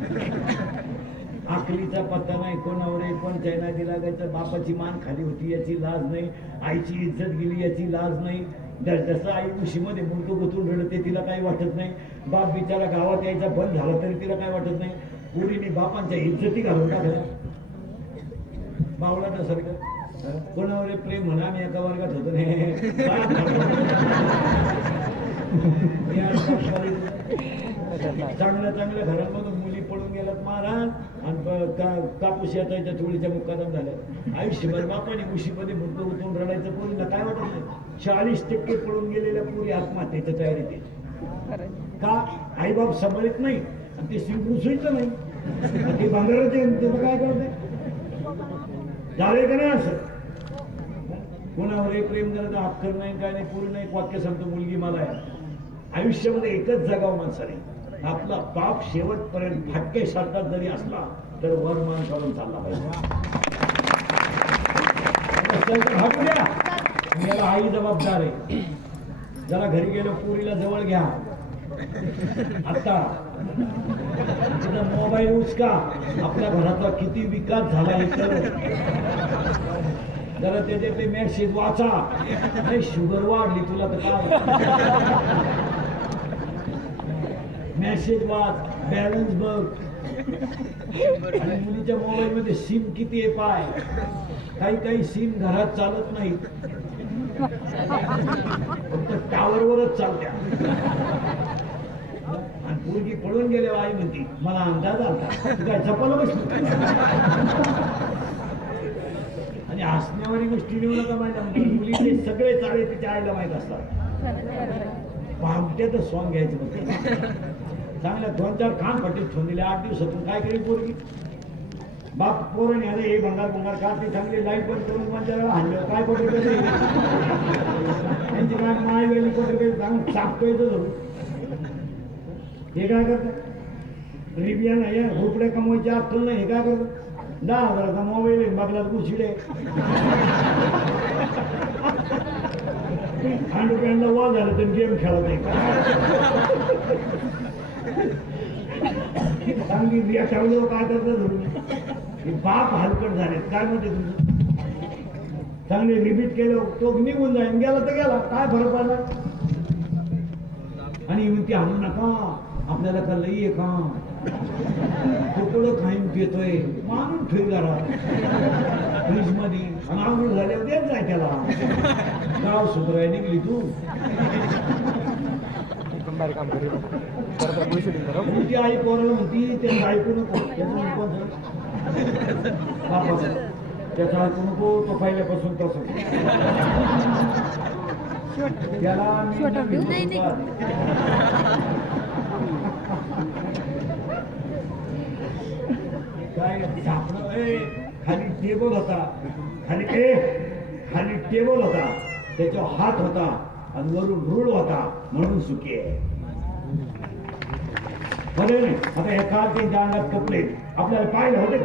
आकलीचा पत्ता नाही, कोणावर कोण चैनाची लागायचं. बापाची मान खाली होती याची लाज नाही, आईची इज्जत गेली याची लाज नाही. जसं आई उशीमध्ये मुलगं गुतून रडते तिला काही वाटत नाही. बाप बिचारा गावात यायचा बंद झाला तरी तिला काही वाटत नाही. पोरीने बापांच्या इज्जती घालून टाकल्या. बावळा सारखं कोणावर प्रेम म्हणा. आम्ही एका वर्गात होतो चांगल्या चांगल्या घरांमधून मुली पळून गेल्यात महाराज. आणि कापूस याचा चोळीच्या मुक्कादम झाल्या. आयुष्यभर बापाने उशीमध्ये मुद्द उतरून रडायचं. पोरीला काय वाटत नाही. 40% पळून गेलेल्या पोरी आत्महत्येच्या तयारीत आहे. का आईबाप सांभाळत नाही आणि ते रुसवायचं नाही. ते भांगाराचे त्याचं काय करते झाले का नाही. असं कोणावर प्रेम करायचं अक्कल नाही काय नाही. पोरी नाही वाक्य सांगतो मुलगी मला आहे. आयुष्यामध्ये एकच जगाव माणसाने, आपला बाप शेवटपर्यंत फाटके सारखाच जरी असला तर वर मान करून चालला पाहिजे. भागू द्या, याला आई जबाबदार आहे. जरा घरी गेलो पोरीला जवळ घ्या. आता तिचा मोबाईल उचका. आपल्या घराचा किती विकास झाला हे कळलं. जरा त्याचे ते मेसेज वाचा. नाही शुगर वाढली तुला तर काय. मेसेज वाच, बॅलन्स बघ. आणि मुलीच्या मोबाईल मध्ये सिम किती आहे पाय. काही काही सिम घरात चालत नाही, फक्त टावरवरच चालत्या. आणि मुलगी पळून गेल्यावर आई म्हणती मला अंदाज आला तू काय चपल बसली. आणि हसण्यावारी गोष्टी नेऊ नका. माझ्या मुलीचे सगळे चाळे तिच्या आईला माहीत असतात. पामट्याचं सॉंग घ्यायचं बघ. चांगल्या 2-4 कान फटीत ठेवून दिले. 8 दिवसातून काय करेल पोरगी. बाप पोरण याला हे भंगार भंगार का ती चांगली लाईट बंद करून पंचाला हल्लं काय पडलं त्यांची काय माय वेळी पडलं चांगलं चापतोयचं धरून. हे काय करतात रिबिया नाही रुपडे कमवायचे अक्कल नाही. हे काय करतात 10,000चा मोबाईल आहे बघला गुशिडे. हँडपॅनला वॉल झालं तर गेम खेळत नाही. चांगली बिया ठेवल्यावर काय करतात धरून. हे बाप हलकट झाले काय म्हणते तुमचं. चांगले रिपीट केलं तो निघून जाईन. गेला तर गेला काय फरक पडला. आणि म्हणते आणू नका आपल्याला का लई आहे का. तुकडं खाईन पितोय मानून ठेव जरा फ्रीज मध्ये. मागून झाल्यावर देत जाय त्याला. गाव सुधराय निघली तू. ती आई पोराला म्हणती त्याचं ऐकू नको. त्याचं ऐकू नको. तो पहिल्यापासून तसं त्याला काय झापणं. खाली टेबल होता. खाली टेबल होता त्याच्यावर हात होता आणि वरून रूळ होता म्हणून सुखी आहे. बरे नाही आता एका त्यांच्या अंगात कपडे आपल्याला पाहिलं होते का?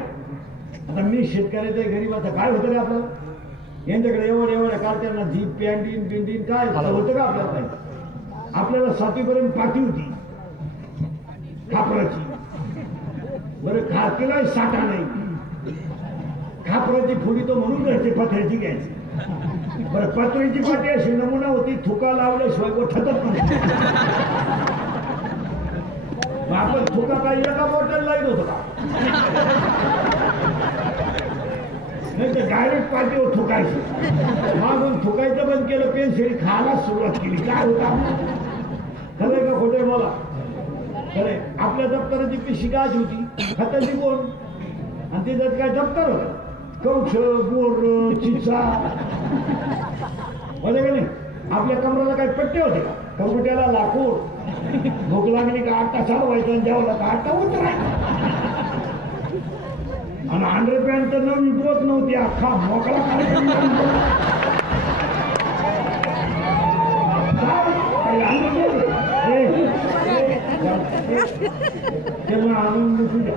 आता मी शेतकऱ्याच्या गरीबाचं काय होतं रे आपल्याला? यांच्याकडे एवढ्या कार्ट्यांना जीप पॅन्टीन बिंटीन काय होतं का आपल्याला? काही आपल्याला 7वीपर्यंत पाठी होती खापराची. बरं खातीला साठा नाही, खापराची फुडी तो म्हणून घरचे पत्र्याची घ्यायची. बरं पत्र्याची पाठी अशी नमुना होती, थुका लावल्याशिवाय गोठतच नाही. आपण थुका काही एका बॉटल लाईत होतो का? नाही तर डायरेक्ट पाठीवर थुकायची. मागून थुकायचं बंद केलं, पेन्सिल खायला सुरुवात केली. काय होता खरंय का खोटंय मला? खरंय. आपल्या दप्तराची पिशी गाज होती, खताची कोण, आणि त्याच्यात काय दप्तर होतं? कवच, बोर, चिचा होते का नाही? आपल्या कमराला काही पट्टे होते का? कम्प्युटरला लाकूड, भूक लागली का 8 तास व्हायचं आणि जेवला का 8 तास उतरायचं. आणि अंडरपॅन्ट तर नवी बोत नव्हती, अख्खा मोकळा कार्यक्रम. आनंद तुझ्या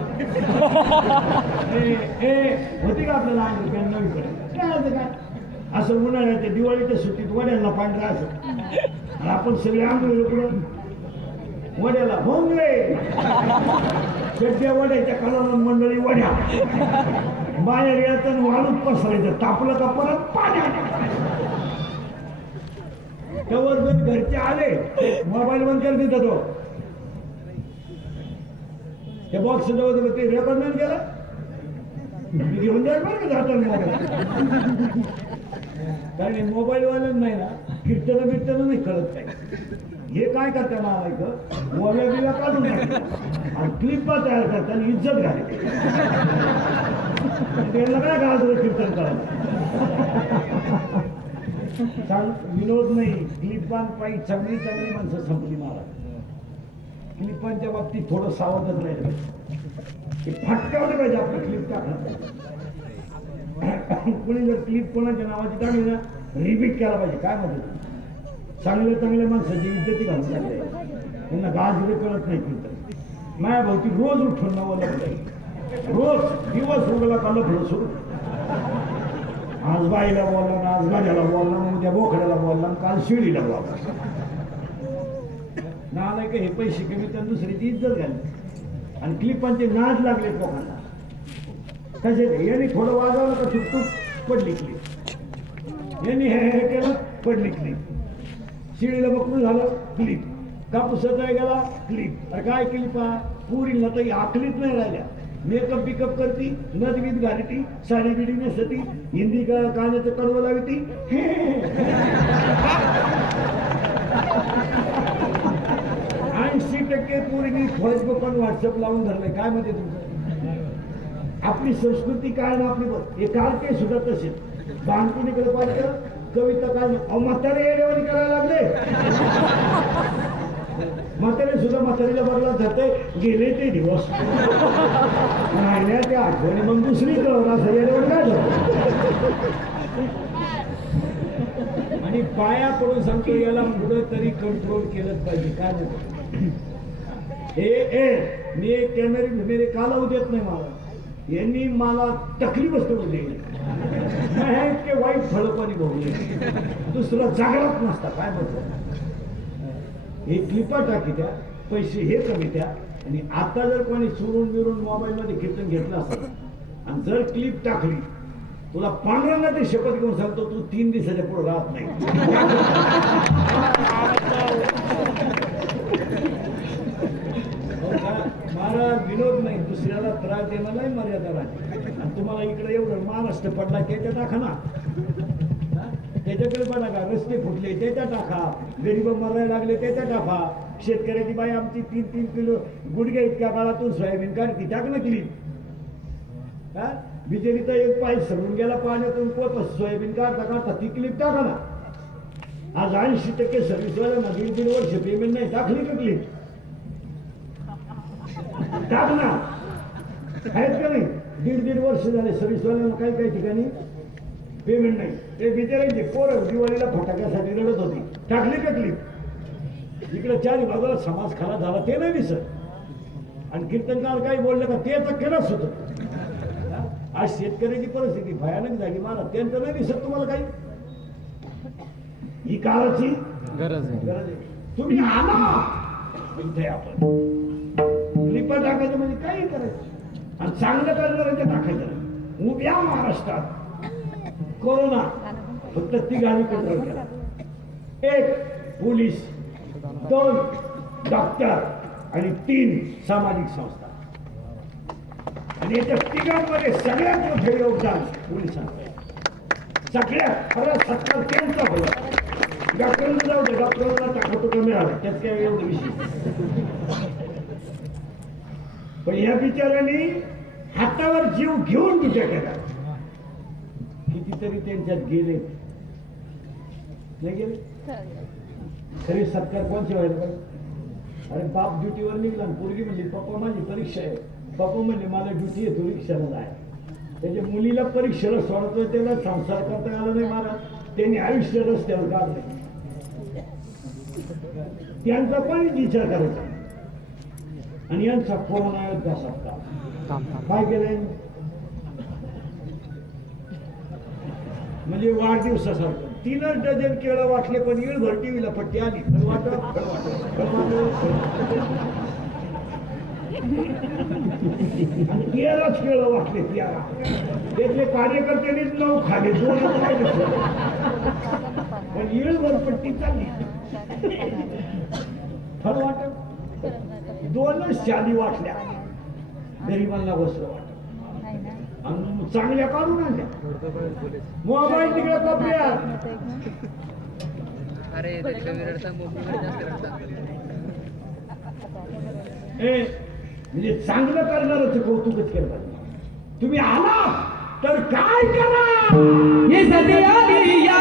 होती का आपल्याला अंडरपॅन्ट नवीकडे? काय काय असं उन्हाळ्याच्या दिवाळीच्या सुट्टीत वड्याला पांढरा असं, आणि आपण सगळे आंघोळ पुढं वड्याला भोंगले सध्या वड्याच्या कलावून मंडळी वड्या बाहेर यायचं आणि वाळूत पसरायचं. तापलं का परत पाण्यात. त्यावर जर घरचे आले मोबाईल बंद कर देत तो त्या बॉक्स जवळ ते रेकॉर्ड नाही केलं घेऊन जाईल बरं का जाताना मोबाईल. कारण मोबाईलवाल्यांना नाही ना कीर्तन बिर्तन नाही कळत काय. हे काय करता मावायचं मोबाईल बिला काढून आणि क्लिपा तयार करतात आणि इज्जत घालते. त्यांना काय गाजर कीर्तन करायचं सांग. विनोद नाही, क्लिपांपायी चांगली माणसं संपली महाराज. क्लिपांच्या बाबतीत थोडं सावधच राहिलं पाहिजे. फटकावलं पाहिजे आपलं क्लिप टाकणं. कोणी जर क्लिप कोणाच्या नावाची टाकली ना रिपीट केला पाहिजे. काय म्हणते चांगल्या माणसाची इज्जती घालून लागले. त्यांना गाजरे कळत नाही कीर्तन. माझ्या भावती रोज उठून नवं लागलं, रोज दिवस उगला का लफडं सुरू. आज बाईला बोलला ना, आज गाड्याला बोलला, उद्या बोकड्याला बोलला, काल शिळीला बोलला. नालाय का हे पैसे कमी तर दुसऱ्याची इज्जत घालली. आणि क्लिपांचे नाद लागले लोकांना. कसे यांनी थोडं वाजवलं का चुकतूक पडली क्लिप, यांनी हे केलं पडली क्लिप, शिळीला बकरून झालं क्लिप, कापूस सजाय गेला क्लिप. अरे काय क्लिपा पुरीला तर आखलीत नाही राहिल्या. मेकअप बिकअप करती, नद बीत घालती, साडी बिडी नेसती, हिंदी कानाचं कडवं लावती. 80% पोरींनी फेसबुक आणि व्हॉट्सअप लावून धरलंय. काय म्हणते तुमचं? आपली संस्कृती काय ना आपली हे कालते सुद्धा तसे बांधकुणीकडे पाहिजे कविता काय म्हातारे येण्यावानी करायला लागले. म्हातारे सुद्धा म्हातारीला बरला जाते गेले ते दिवस राहिल्या त्या आठवणी मग दुसरी कळवणार सगळ्यावर काय झालं. आणि पाया पडून सांगतो याला पुढे तरी कंट्रोल केलंच पाहिजे. काय म्हणतो मी एक कॅमेरे मेरे कालावू देत नाही मला. यांनी मला तकलीफच करून दिली. इतके वाईट फळपणी भोगले दुसरा जागरात नसता. काय म्हणतो हे क्लिपा टाकी त्या पैसे हे कमी त्या. आणि आता जर कोणी चुरून बिरून मोबाईलमध्ये कीर्तन घेतलं असेल आणि जर क्लिप टाकली तुला पांढऱ्यांना ते शपथ घेऊन सांगतो तू 3 दिवसाच्या पुढे राहत नाही. महाराज विनोद नाही, दुसऱ्याला त्रास देणं नाही मर्यादा राहते. आणि तुम्हाला इकडे एवढं महाराष्ट्र पडला त्याच्या टाका ना, त्याच्याकडे बघा का रस्ते फुटले त्याच्या टाका, गरीब मरायला लागले त्याच्या टाका. शेतकऱ्याची बाई आमची 3-3 किलो गुडघ्या इतक्या काळातून सोयाबीन काढती टाक ना क्लिप. बिचारीचा एक पाय सरून गेला पाण्यातून सोयाबीन काढता ती क्लिप टाका ना. आज 80% सर्व्हिसवाल्यांना 1.5 वर्ष पेमेंट नाही. टाकली का क्लिप? टाक ना. आहेत का नाही? 1.5 वर्ष झाले सर्व्हिसवाल्यांना काही ठिकाणी पेमेंट नाही. ते बिचारायचे पोरं दिवाळीला फटाक्यासाठी रडत होती. टाकली का क्लिप? इकडे 4 बाजूला समाज खरा झाला ते नाही दिसत. आणि कीर्तनकार काही बोललं का ते तर केलंच होतं. आज शेतकऱ्याची परिस्थिती भयानक झाली महाराज. त्यांचं नाही दिसत तुम्हाला काही. ही काळाची गरज आहे. तुम्ही आला इथे आपण लिपा टाकायचं म्हणजे काही करायचं आणि चांगलं करणार ते टाकायचं. उद्या महाराष्ट्रात कोरोना फक्त तिघांनी कंट्रोल केला. 1 पोलीस, 2 डॉक्टर आणि 3 सामाजिक संस्था. आणि याच्या तिघांमध्ये सगळ्यात मोठे योगदान पोलिसांचं. सगळ्यात खरं सत्कार त्यांचा होता. डॉक्टरांना जाऊ दे, डॉक्टरांना टाकतो कमी आला त्यात काय एवढं विषय. पण या बिचाऱ्यांनी हातावर जीव घेऊन विचार केला. कितीतरी त्यांच्यात गेले नाही गेले. खरी सत्कार कोणचे व्हायला पाहिजे. अरे बाप ड्युटीवर निघला पोरगी म्हणली पप्पा माझी परीक्षा आहे. पप्पा म्हणले मला ड्युटी आहे तू रिक्षाला जाय. त्याच्या मुलीला परीक्षेला सोडतोय त्याला संसार करता आला नाही महाराज. त्यांनी आयुष्य रस्त्यावर काढले. त्यांचा पण विचार करायचा. आणि यांचा कोरोना योद्धा सत्कार काय केलंय म्हणजे वाढदिवसासारखं 3 डझन केळं वाटले पण येळभर टीव्हीला पट्टी आली. तेराच केळं वाटले. त्यातले कार्यकर्त्यांनीच 9 खाले. 2च राहिले. पण येळभर पट्टी चालली. खरं वाटत 2च शादी वाटल्या. गरिबांना वस्त्र वाटत आणि चांगल्या काढून आणल्या. मोबाईल तिकडे कपड्या म्हणजे चांगलं करणारच कौतुकच केलं पाहिजे. तुम्ही आला तर काय करा. ये सदी आली या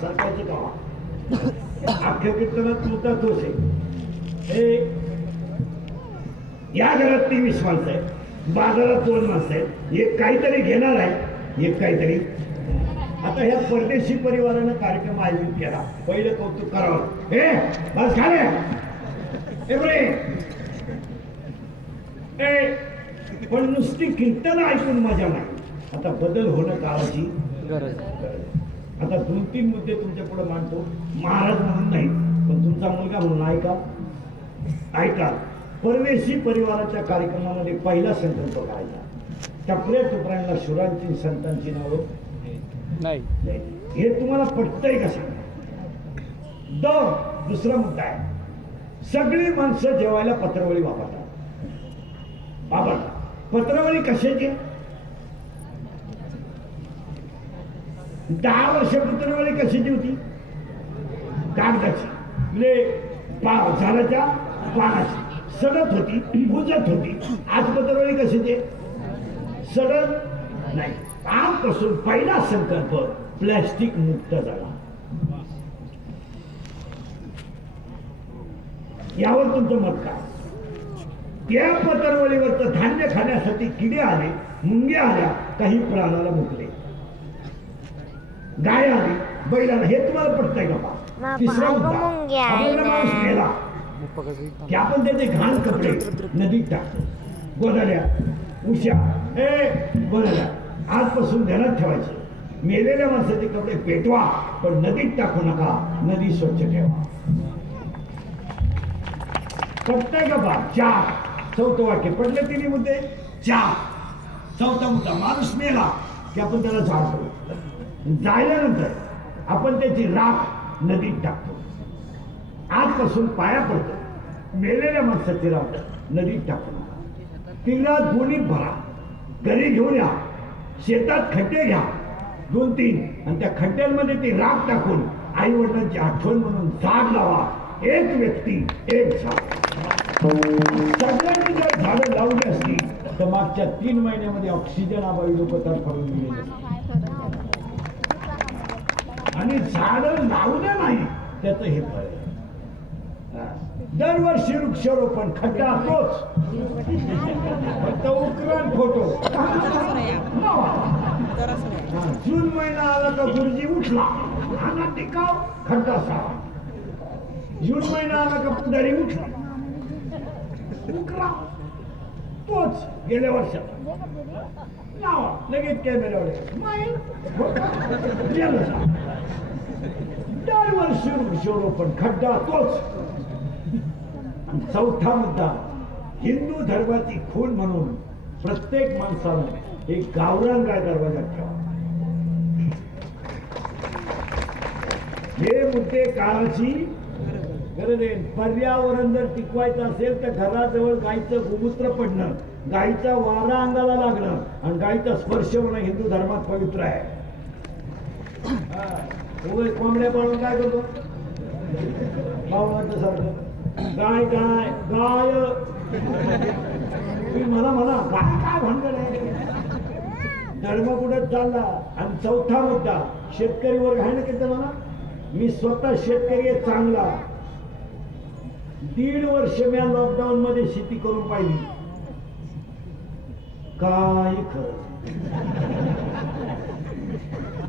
सरकारचे गावा अख्ख्या कीर्तनात तुमचा दोष आहे. हे या घरात 23 माणसं आहेत. बाजारात 2 माणसं आहेत. एक काहीतरी घेणार आहे, एक काहीतरी. आता ह्या परदेशी परिवारानं कार्यक्रम आयोजित केला. पहिलं कौतुक करावं. हे बस खाले पण नुसती कीर्तन ऐकून मजा नाही. आता बदल होणं काळाची गरज. आता 2-3 मुद्दे तुमच्या पुढे मांडतो. महाराज म्हणून नाही पण तुमचा मुलगा म्हणून ऐका. परदेशी परिवाराच्या कार्यक्रमामध्ये पहिला संकल्प करायचा. टपऱ्या टुपऱ्यांना शुरांची संतांची नावं नाही. हे तुम्हाला पटतंय का सांगा. दुसरा मुद्दा आहे. सगळी माणसं जेवायला पत्रावळी वापरतात. पत्रावळी कशाची. 10 वर्ष पत्रावळी कशाची होती. कागदाची म्हणजे झाडाच्या पानाची. सडत होती, बुजत होती. आज पत्रावळी कशाची. सडन नाही. आजपासून पहिला संकल्प प्लॅस्टिक मुक्त झाला. यावर तुमचं मत काय? त्या पतरवळीवरचं धान्य खाण्यासाठी किडे आले, मुंग्या आल्या, काही प्राणाला मुकले, गाय आली, बैल आला. हे तुम्हाला पटतंय का? मा तिसरा बाय मुद्दा, मुंग्या आपल्याला आल्या. माणूस मेला की आपण त्याचे घाण कपडे नदीत टाकतो. गोदाड्या, उशा, गोदाड्या आजपासून ध्यानात ठेवायचं. मेलेल्या माणसाचे कपडे पेटवा, पण नदीत टाकू नका. नदी स्वच्छ ठेवा. पटतंय का बा? 4 चौथं वाक्य पडले. 3 मुद्दे. 4 चौथा मुद्दा, माणूस मेला की आपण त्याला जाळतो. जाळल्यानंतर आपण त्याची राख नदीत टाकतो. आजपासून पाया पडतो, मेलेल्या माणसाची राख नदीत टाकू नका. तिला गोणीत भरा, घरी घेऊन या, शेतात खड्डे घ्या 2-3, आणि त्या खड्ड्यांमध्ये ती राख टाकून आई वडिलांची आठवण म्हणून झाड लावा. एक व्यक्ती एक झाड. सगळ्यांनी जर झाडं लावली असती तर मागच्या 3 महिन्यामध्ये ऑक्सिजन अभावी लोक तडफडून गेले. आणि झाडं लावलं नाही त्याचं हे फळ आहे. दरवर्षी वृक्षारोपण, खड्डा तोच, फक्त उकरण फोटो. जून महिना आला तर गुरुजी उठला, हा टिकाव खड्डा सावा. जून महिना आला का पुढारी उठला, उकरा तोच. गेल्या वर्षात लावा, लगेच कॅमेऱ्यावर दरवर्षी वृक्षारोपण, खड्डा तोच. चौथा मुद्दा, हिंदू धर्माची खूण म्हणून प्रत्येक माणसानं एक गावरान गाय दरवाजात ठेवा. हे मुद्दे काळाची गरज आहे. पर्यावरण जर टिकवायचं असेल तर घराजवळ गायीचं गोमूत्र पडणं, गायीचा वारा अंगाला लागणं आणि गायीचा स्पर्श होणं हिंदू धर्मात पवित्र आहे. कोंबड्या पाळून काय करतो? पावलाचं सारखं गाय गाय गाय. तुम्ही म्हणा गाय काय भानगड आहे? धर्म कुठे चालला. आणि चौथा मुद्दा, शेतकरी वर्ग आहे ना किती म्हणा. मी स्वतः शेतकरी आहे चांगला. 1.5 वर्ष मी लॉकडाऊन मध्ये शेती करून पाहिली. काय खरं,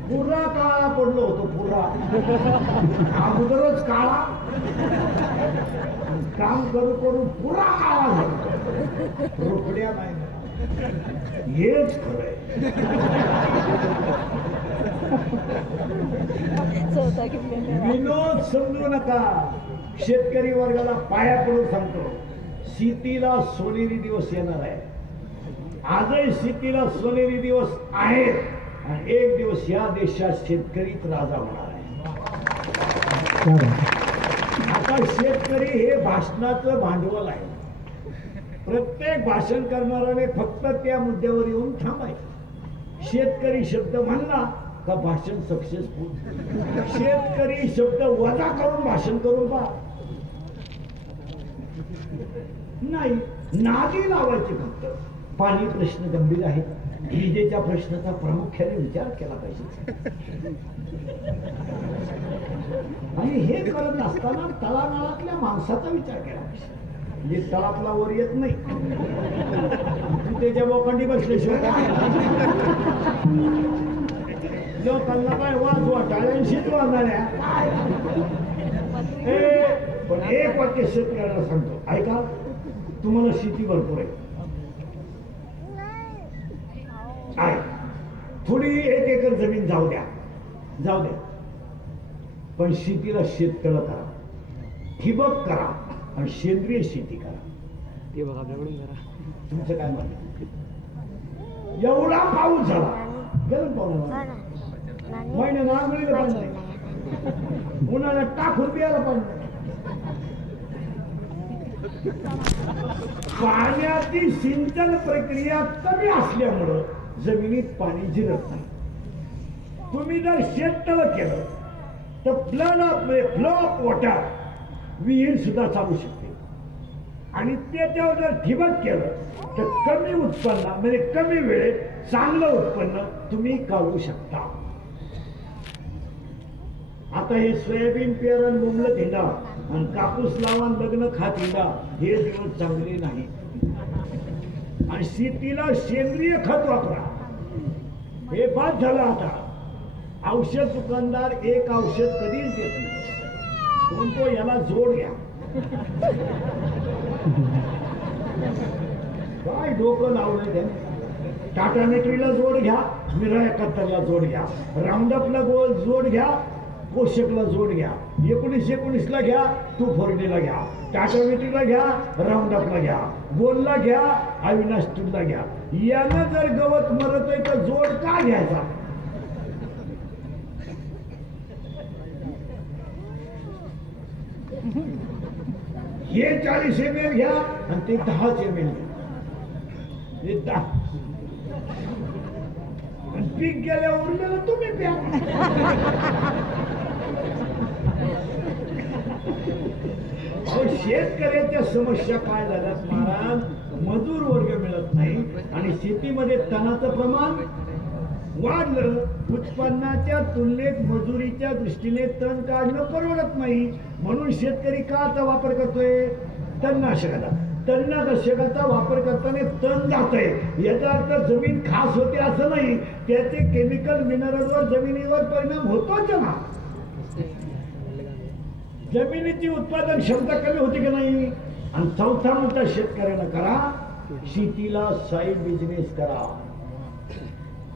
पुरा काळा पडलो होतो. पुरा अगोदरच काळा, काम करू करून पुरा काळा झाला. रोकड्या नाही. हेच खरंय. विनोद समजू नका. शेतकरी वर्गाला पाया पडून सांगतो, शेतीला सोनेरी दिवस येणार आहे. आजही शेतीला सोनेरी दिवस आहेत. आणि एक दिवस या देशात शेतकरीच राजा होणार आहे. आता शेतकरी हे भाषणाचं भांडवल आहे. प्रत्येक भाषण करणाऱ्याने फक्त त्या मुद्द्यावर येऊन थांबायचं. शेतकरी शब्द म्हणला का भाषण सक्सेसफुल. शेतकरी शब्द वजा करून भाषण करून पहा. नाही, नादी लावायचे फक्त. पाणी प्रश्न गंभीर आहे, विजेच्या प्रश्नाचा प्रामुख्याने विचार केला पाहिजे. आणि हे करत असताना तळागाळातल्या माणसाचा विचार केला पाहिजे. म्हणजे तळातला वर येत नाही, तू त्याच्या बोकांडी बसल्याशिवाय लोकांना काय वाज वाटाळ्यांशीच वाजणाऱ्या. पण एक वाक्य शेतकऱ्याला सांगतो, ऐका. तुम्हाला शेती भरपूर आहे, थोडी 1 एकर जमीन जाऊ द्या, पण शेतीला शेततळ करा, ठिबक करा आणि सेंद्रिय शेती करा. ते बघा आपल्याकडून करा. तुमचं काय म्हणणं? एवढा पाऊस झाला, गरम पाऊस महिन्यानं आंघोळीला पाणी नाही, उन्हाळ्यात टाकून प्यायला पाणी नाही. पाण्याची सिंचन प्रक्रिया कमी असल्यामुळं जमिनीत पाणी जिरत नाही. तुम्ही जर शेततळ केलं तर फ्लो ऑफ वॉटर, विहीर सुद्धा चालू शकते. आणि त्याच्यावर जर ठिबक केलं तर कमी उत्पन्न म्हणजे कमी वेळेत चांगलं उत्पन्न तुम्ही काढू शकता. आता हे सोयाबीन पेरण बोंबलत हिंडा आणि कापूस लावून लग्न खात हिंडा हे दिवस चांगले नाही. आणि शेतीला सेंद्रिय खत वापरा. हे बाद झालं. आता औषध दुकानदार एक औषध कधीच देत नाही. म्हणतो याला जोड घ्या. काय डोकं लावलं त्याने. टाटा नेटरीला जोड घ्या, मिरा 71ला जोड घ्या, राऊंडअपला जोड घ्या, पोषकला जोड घ्या, 1919ला घ्या, 240ला घ्या, टाटा नेटरीला घ्या, राऊंडअपला घ्या, गोलला घ्या, अविनाश टूलला घ्या. यानं जर गवत मरत आहे तर जोड का घ्यायचा. हे 40 ml घ्या आणि ते 10 ml घ्या. पीक गेल्या उरलेलं तुम्ही प्या. शेतकऱ्याच्या समस्या काय झाल्यात महाराज. मजूर वर्ग मिळत नाही आणि शेतीमध्ये तणाचं प्रमाण वाढलं. उत्पन्नाच्या तुलनेत मजुरीच्या दृष्टीने तण काढणं परवडत नाही. म्हणून शेतकरी काचा वापर करतोय. तणनाशकाचा. तणनाशकाचा वापर करताना तण जात आहे. याचा अर्थ जमीन खास होते असं नाही. त्याचे केमिकल मिनरलवर जमिनीवर परिणाम होतोच ना. जमिनीची उत्पादन क्षमता कमी होते की नाही. आणि चौथा मोठा शेतकऱ्याला करा, शेतीला साईड बिझनेस करा.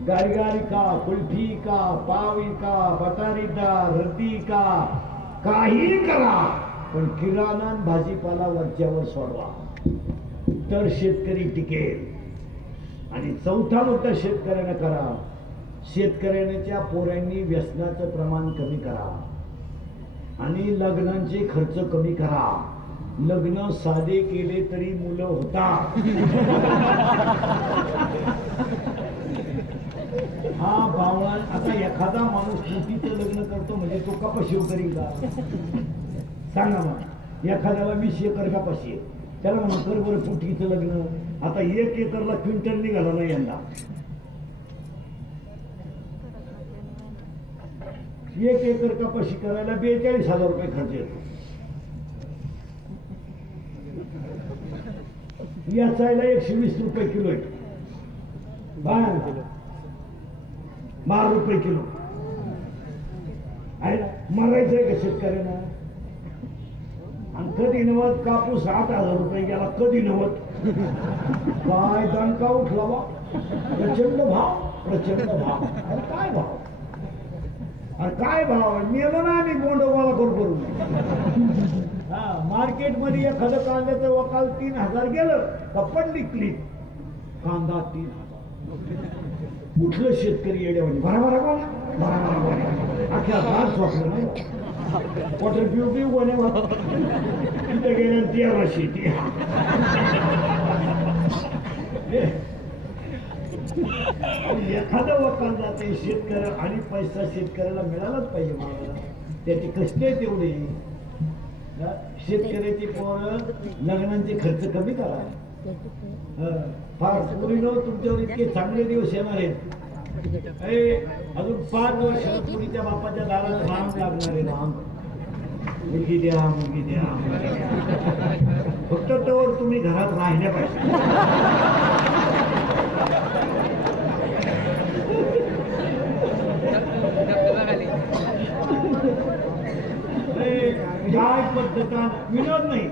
गारगारी का, कुल्फी का, पावी का, बटारीदार, रद्दी का, काही करा, पण किराणा भाजीपाला वरच्यावर सोडवा तर शेतकरी टिकेल. आणि चौथा मोठा शेतकऱ्यानं करा, शेतकऱ्याच्या पोरांनी व्यसनाचं प्रमाण कमी करा आणि लग्नांचे खर्च कमी करा. लग्न साधे केले तरी मुलं होतात. हा भावना. आता एखादा माणूस मुठीचं लग्न करतो म्हणजे तो कपाशी करील का सांगा मला. एखाद्याला 20 एकर कपाशी आहे, त्याला म्हणा कर बरं फुटीचं लग्न. आता 1 एकरला क्विंटल निघाला नाही यंदा. 1 एकर कपाशी करायला 42,000 रुपये खर्च येतो. याचायला 120 रुपये किलो आहे. 12 रुपये किलो आहे ना. मरायचंय का शेतकऱ्यांना. आणि कधी नव्हत कापूस 8,000 रुपये गेला. कधी नव्हत. काय दणका उठला बा. प्रचंड भाव. प्रचंड भाव. अरे काय भाव. अरे काय भाव. नेलो ना आम्ही गोंडवाला करू. हा मार्केटमध्ये एखादं कांद्याचं वकाल 3,000 गेलं का पडली क्लिप. कांदा 3,000. कुठलं शेतकरी येड्यावानी भराभरा गोण्या अख्या फार स्वप्न नाही. वॉटर प्युरिफाय गोण्या तिथे गेल्या 1300 ती. एखादं वकाल जाते शेतकरी आणि पैसा शेतकऱ्याला मिळालाच पाहिजे. मला त्याचे कष्ट आहे तेवढे. शेतकऱ्याची पोरं लग्नांचे खर्च कमी करा. फार पुरीनं तुमच्यावर इतके चांगले दिवस येणार आहेत. अजून 5 वर्ष पुरीच्या बापाच्या दारात राम लागणार आहे. राम मुलगी द्या, मुलगी द्या. फक्त त्यावर तुम्ही घरात राहिल्या पाहिजे. काय पद्धत विनोद नाही.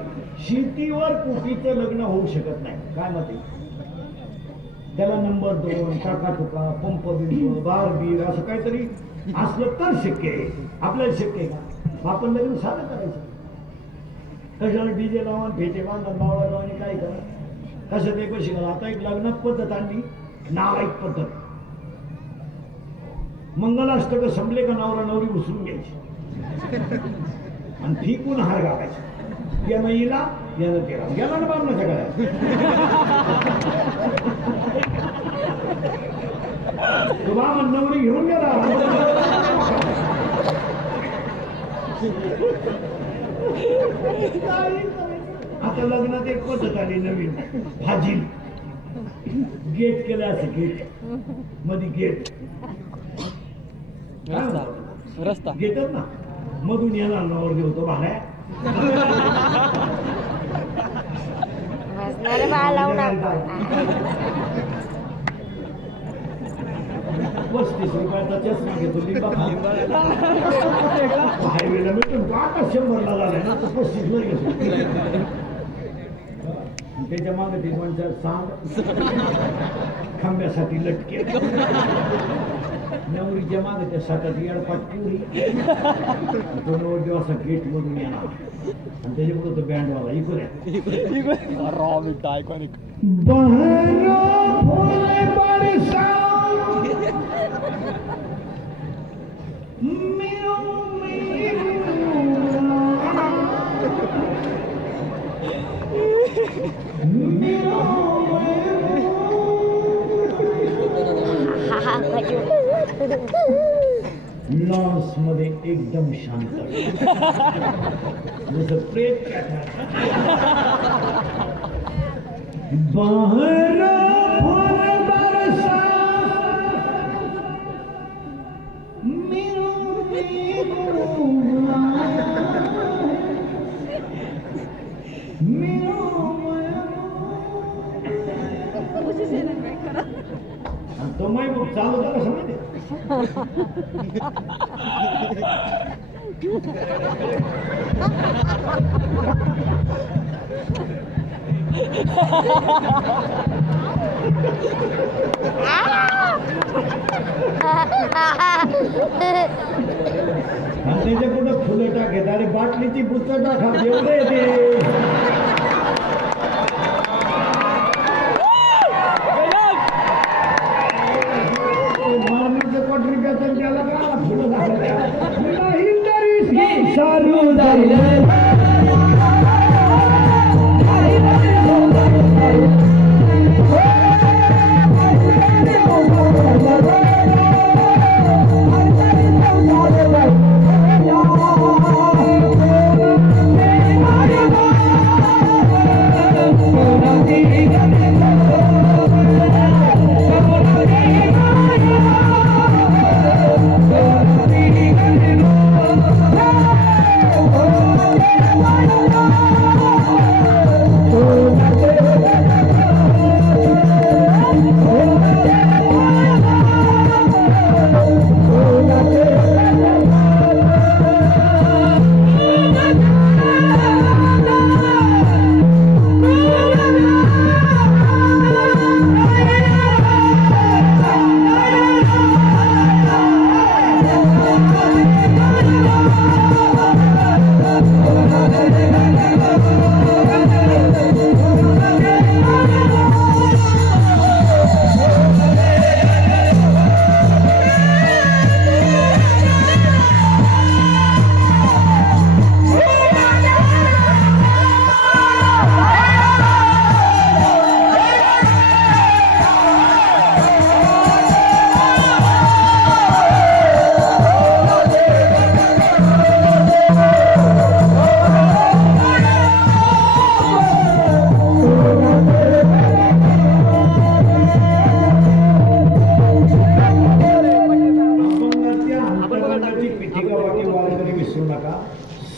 शेतीवर कुठीचं लग्न होऊ शकत नाही. काय मते. त्याला नंबर 2 टाकाटुका पंप बिंब बार बीर असं काहीतरी असलं तर शक्य आहे. आपल्याला शक्य आहे का. आपण लग्न साधं करायचं. कशाला डीजे लावून फेटे बांधून बावळा लावून काय करा. कसं ते पैसे करा. आता एक लग्नात पद्धत आणली, नावाईक पद्धत. मंगलाष्टक संपले का नवरा नवरी उचलून घ्यायची आणि फिकून हार घालायचे. यानं इला यानं केला गेला ना बाबा सगळ्या. तो बाबा नवरी घेऊन गेला. आता लग्नात एक पद्धत आली नवीन. भाजी गेट केलं असं गेट मध्ये गेट रस्ता गेटच ना मधून येणार नवर घेतो भाड्या बसणारे बाळा लावू नका 35 रुपयाचा चष्मा घेतो लिंबा हायवेला मिळतो आता 100ला झालाय ना तर 35 ला घेतो त्याच्या मागे ते म्हणतात सांग खांब्यासाठी लटके नवरीच्या मागे त्या साठाची अडपाट पुरी तो नवरदेव असा गेट मधून येणार आणि त्याच्यापुढे तो बँडवाला इकडे आयकॉनिक लॉन्स मध्ये एकदम शांत जसं प्रेत बाहेर तो माय मग चालू झाला कसं माहिती आणि त्याच्या पुढे फुलं टाकेत अरे बाटलीची बुत्त टाका एवढे ते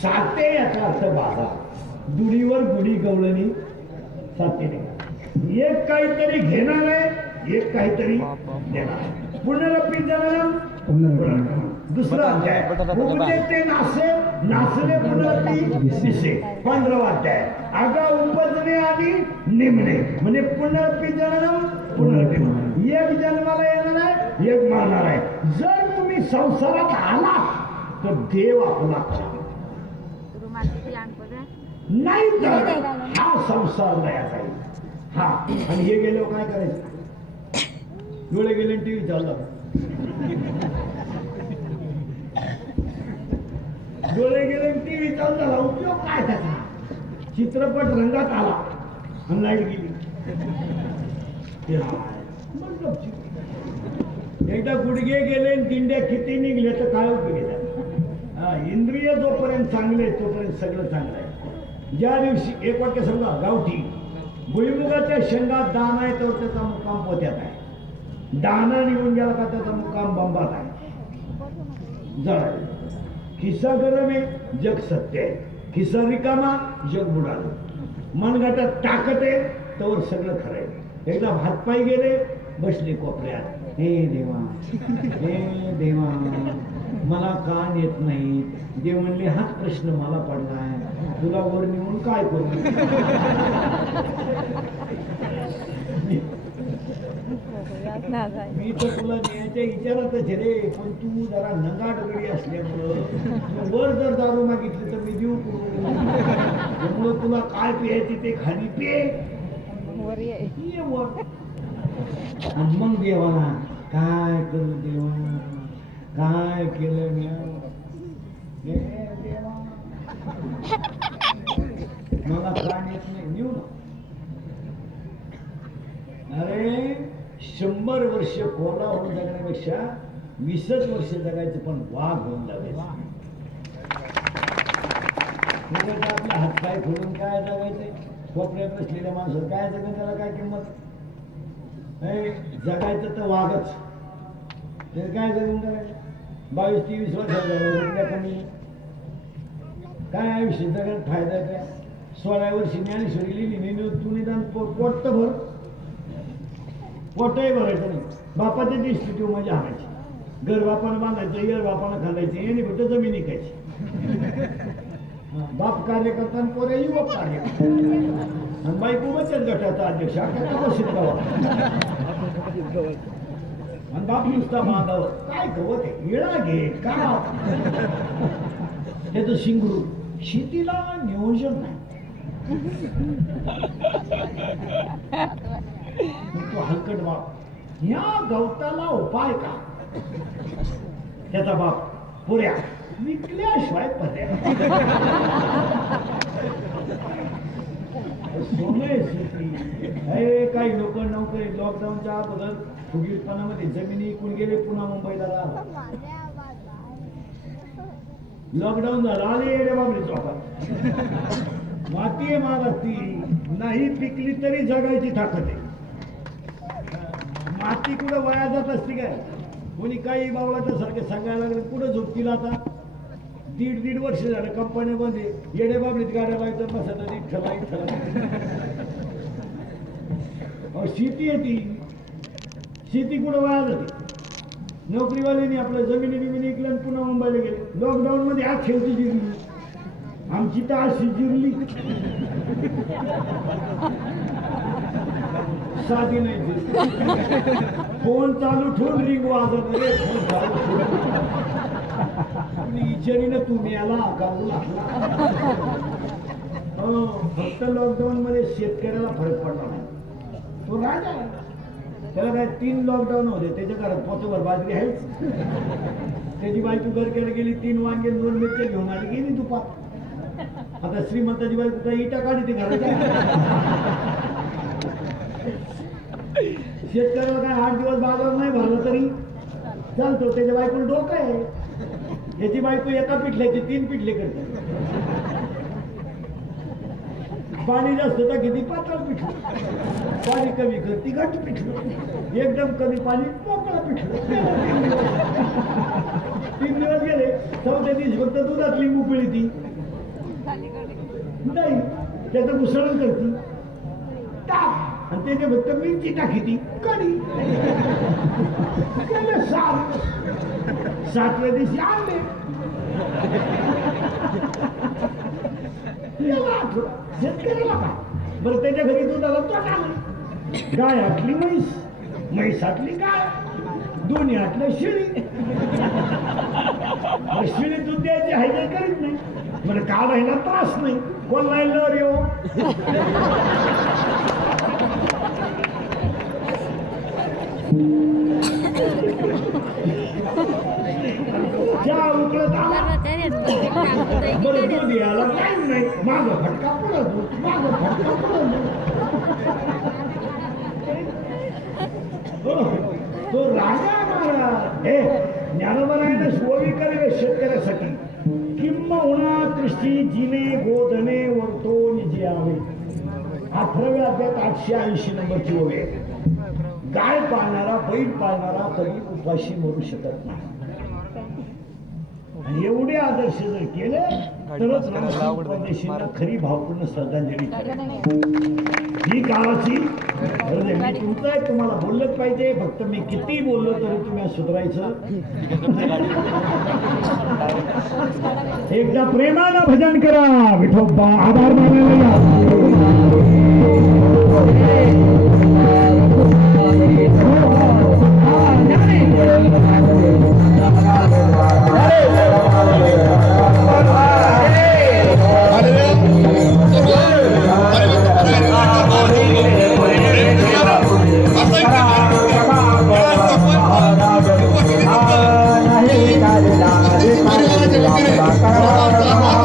साते याचा अर्थ बाजार दुडीवर गुढी गवळणी सातेने एक काहीतरी घेणार आहे एक काहीतरी देणार पुनरपी जननम दुसरा अध्याय उपजे ते नासे नासले पुनरपी दिसे 15वा अध्याय आगा उपजणे आणि निमणे म्हणजे पुनरपी जननम पुनरपी एक जन्माला येणार आहे एक मारणार आहे जर तुम्ही संसारात आला तर देव आपला नाही तर हा संसार नाही जाईल हा आणि हे गेल्यावर काय करायचं डोळे गेले टीव्ही चालला डोळे गेले टीव्ही चालला उपयोग काय त्याचा चित्रपट रंगात आला आणि लाईट गेली एकदा गुडघे गेले दिंड्या किती निघले तर काय उपयोग आहे इंद्रिय जोपर्यंत चांगले तोपर्यंत सगळं चांगलं आहे ज्या दिवशी एक वाक्य समजा गावठी भुईमुगाच्या शेंगात दाना आहे तर त्याचा मुक्काम पोत्यात आहे. दाना निघून गेला का त्याचा मुक्काम बंबात आहे. जळ खिस्सा गरम आहे जग सत्य आहे. खिस्सा रिकामा जग बुडालं. मनगटात ताकद आहे तर सगळं खरं आहे. एकदा हातपायी गेले बसले कोपऱ्यात. हे देवा हे देवा मला कान येत नाही. देव म्हणले हाच प्रश्न मला पडलाय, तुला वर नेऊन काय करू. मी तर तुला न्यायच्या विचारातच रे, पण तू जरा नगाडगडी असल्यामुळं वर जर दारू मागितली तर मी देऊ करू. त्यामुळं तुला काय पियायची ते खाली पे ये वर. आणि मग देवाला काय करू देवा, काय केलं मी हे देवा, मला प्राण येत नाही नेऊ ना. अरे 100 वर्ष कोला होऊन जगण्यापेक्षा 20 वर्ष जगायचं, पण वाघ होऊन जगायचं. आपले हातपाय फोडून काय जगायचे. कोपऱ्यात बसलेल्या माणसाला काय जगायचं, त्याला काय किंमत. जगायचं तर वाघच, ते काय जगून करायचं. 22-23 वर्ष कमी काय आयुष्य जगात फायदा काय. 16 वर्षी ज्ञानेश्वरी लिहिली, तू निदान पोट तर भर. पोटही भरायचं नाही. बापाच्या दिसली तू मजा आणायची. घर बापानं बांधायचं, येळ बापानं खांदायचे, यांनी फक्त जमीन विकायची. बाप कार्य करताना पोरे युवक कार्य करतात. आणि बायको बचत गटाचा अध्यक्ष आणि बाप नुसता बांधावं काय गवत आहे, येळा घे का त्याचं शिंगरू. शेतीला नियोजन नाही. तो हलकट बाप, या गवताला उपाय का. त्याचा बाप पुऱ्या विकल्याशिवाय पर्याय. सोने शेती. काही लोक नोकरी लॉकडाऊनच्या अगोदर फुगीरपणामध्ये जमिनी इकून गेले, पुन्हा मुंबईला राहतात. लॉकडाऊन झालं आले रे बाबरी चौकात. माती आहे महाराष्ट्री, नाही पिकली तरी जगायची ताकद आहे. माती कुठं वाया जात असते काय. कोणी काही बावळाच्या सारखे सांगायला लागले. कुठं झोपतील आता. 1.5 वर्ष झालं कंपन्यामध्ये येडे बाबरीत गाड्या लावतात, बसतात इथला. शेती आहे ती. शेती कुठं वाया जाते. नोकरीवाल्यांनी आपल्या जमिनी इकल्या आणि पुन्हा मुंबईला गेले. लॉकडाऊन मध्ये आज शेवटी जिरली. आमची तर अशी जिरली साधी नाही. फोन चालू ठेवून रिंग वाजत रे. इचारीनं तुम्ही याला काढू लागला. फक्त लॉकडाऊन मध्ये शेतकऱ्याला फरक पडला नाही. तो राजा त्याला काय 3 लॉकडाऊन होते. त्याच्या घरात पोतभर बाजरी आहेच. त्याची बायको घरकेला गेली, 3 वांगे 2 मिरच्या घेऊन आली, गेली दुपार. आता श्रीमंताची बायको काय इटा काढी ते घराच्या. शेतकऱ्याला काय 8 दिवस बाजार नाही भरला तरी चालतो. त्याच्या बायकोला डोकं आहे. त्याची बायको एका पिठल्याची 3 पिठले करते. पाणी जास्त तर किती पातळ पिठलं, पाणी कमी करती घट पिठलं, एकदम कमी पाणी मोकळा पिठलं. 3 दिवस गेले. 4थ्या दिवशी फक्त दुधात लिंबू पिळती नाही, त्याचं मुसळण करती टाक, आणि त्याच्या फक्त मिरची टाकी ती कडी. 7व्या दिवशी आणले. शेतकऱ्याला काय बरं. त्याच्या घरी दुधाला तोटा नाही. गाय हाटली म्हैस, म्हैस हाटली गाय, दोन्ही हाटलं शिळी. शिळी दूध द्यायची हाय काही करीत नाही. बरं काढायला त्रास नाही. कोण लायलं रे हो. चहा उकळत आला बरं दूध यायला टाइम नाही. माग फटका पुढं दूध, माग फटका पुढं दूध. तो राजा महाराज हे ज्ञानोबरायने स्वविकारे शेतकऱ्यासाठी किंबहुना दृष्टी जिने गोधने वर्तो निजी आवे. 18व्या अध्यायात 880 नंबरची ओळ आहे. गाय पाळणारा बैल पाळणारा कधी उपाशी मरू शकत नाही. आणि एवढे आदर्श जर केले तरच रामकृष्ण परदेशींना खरी भावपूर्ण श्रद्धांजली करेल. ही काळाची गरज आहे. मी तुमचं आहे, तुम्हाला बोललंच पाहिजे. फक्त मी किती बोललो तरी तुम्ही सुधारायचं. एकदा प्रेमानं भजन करा. विठोबा आभार मानायला या.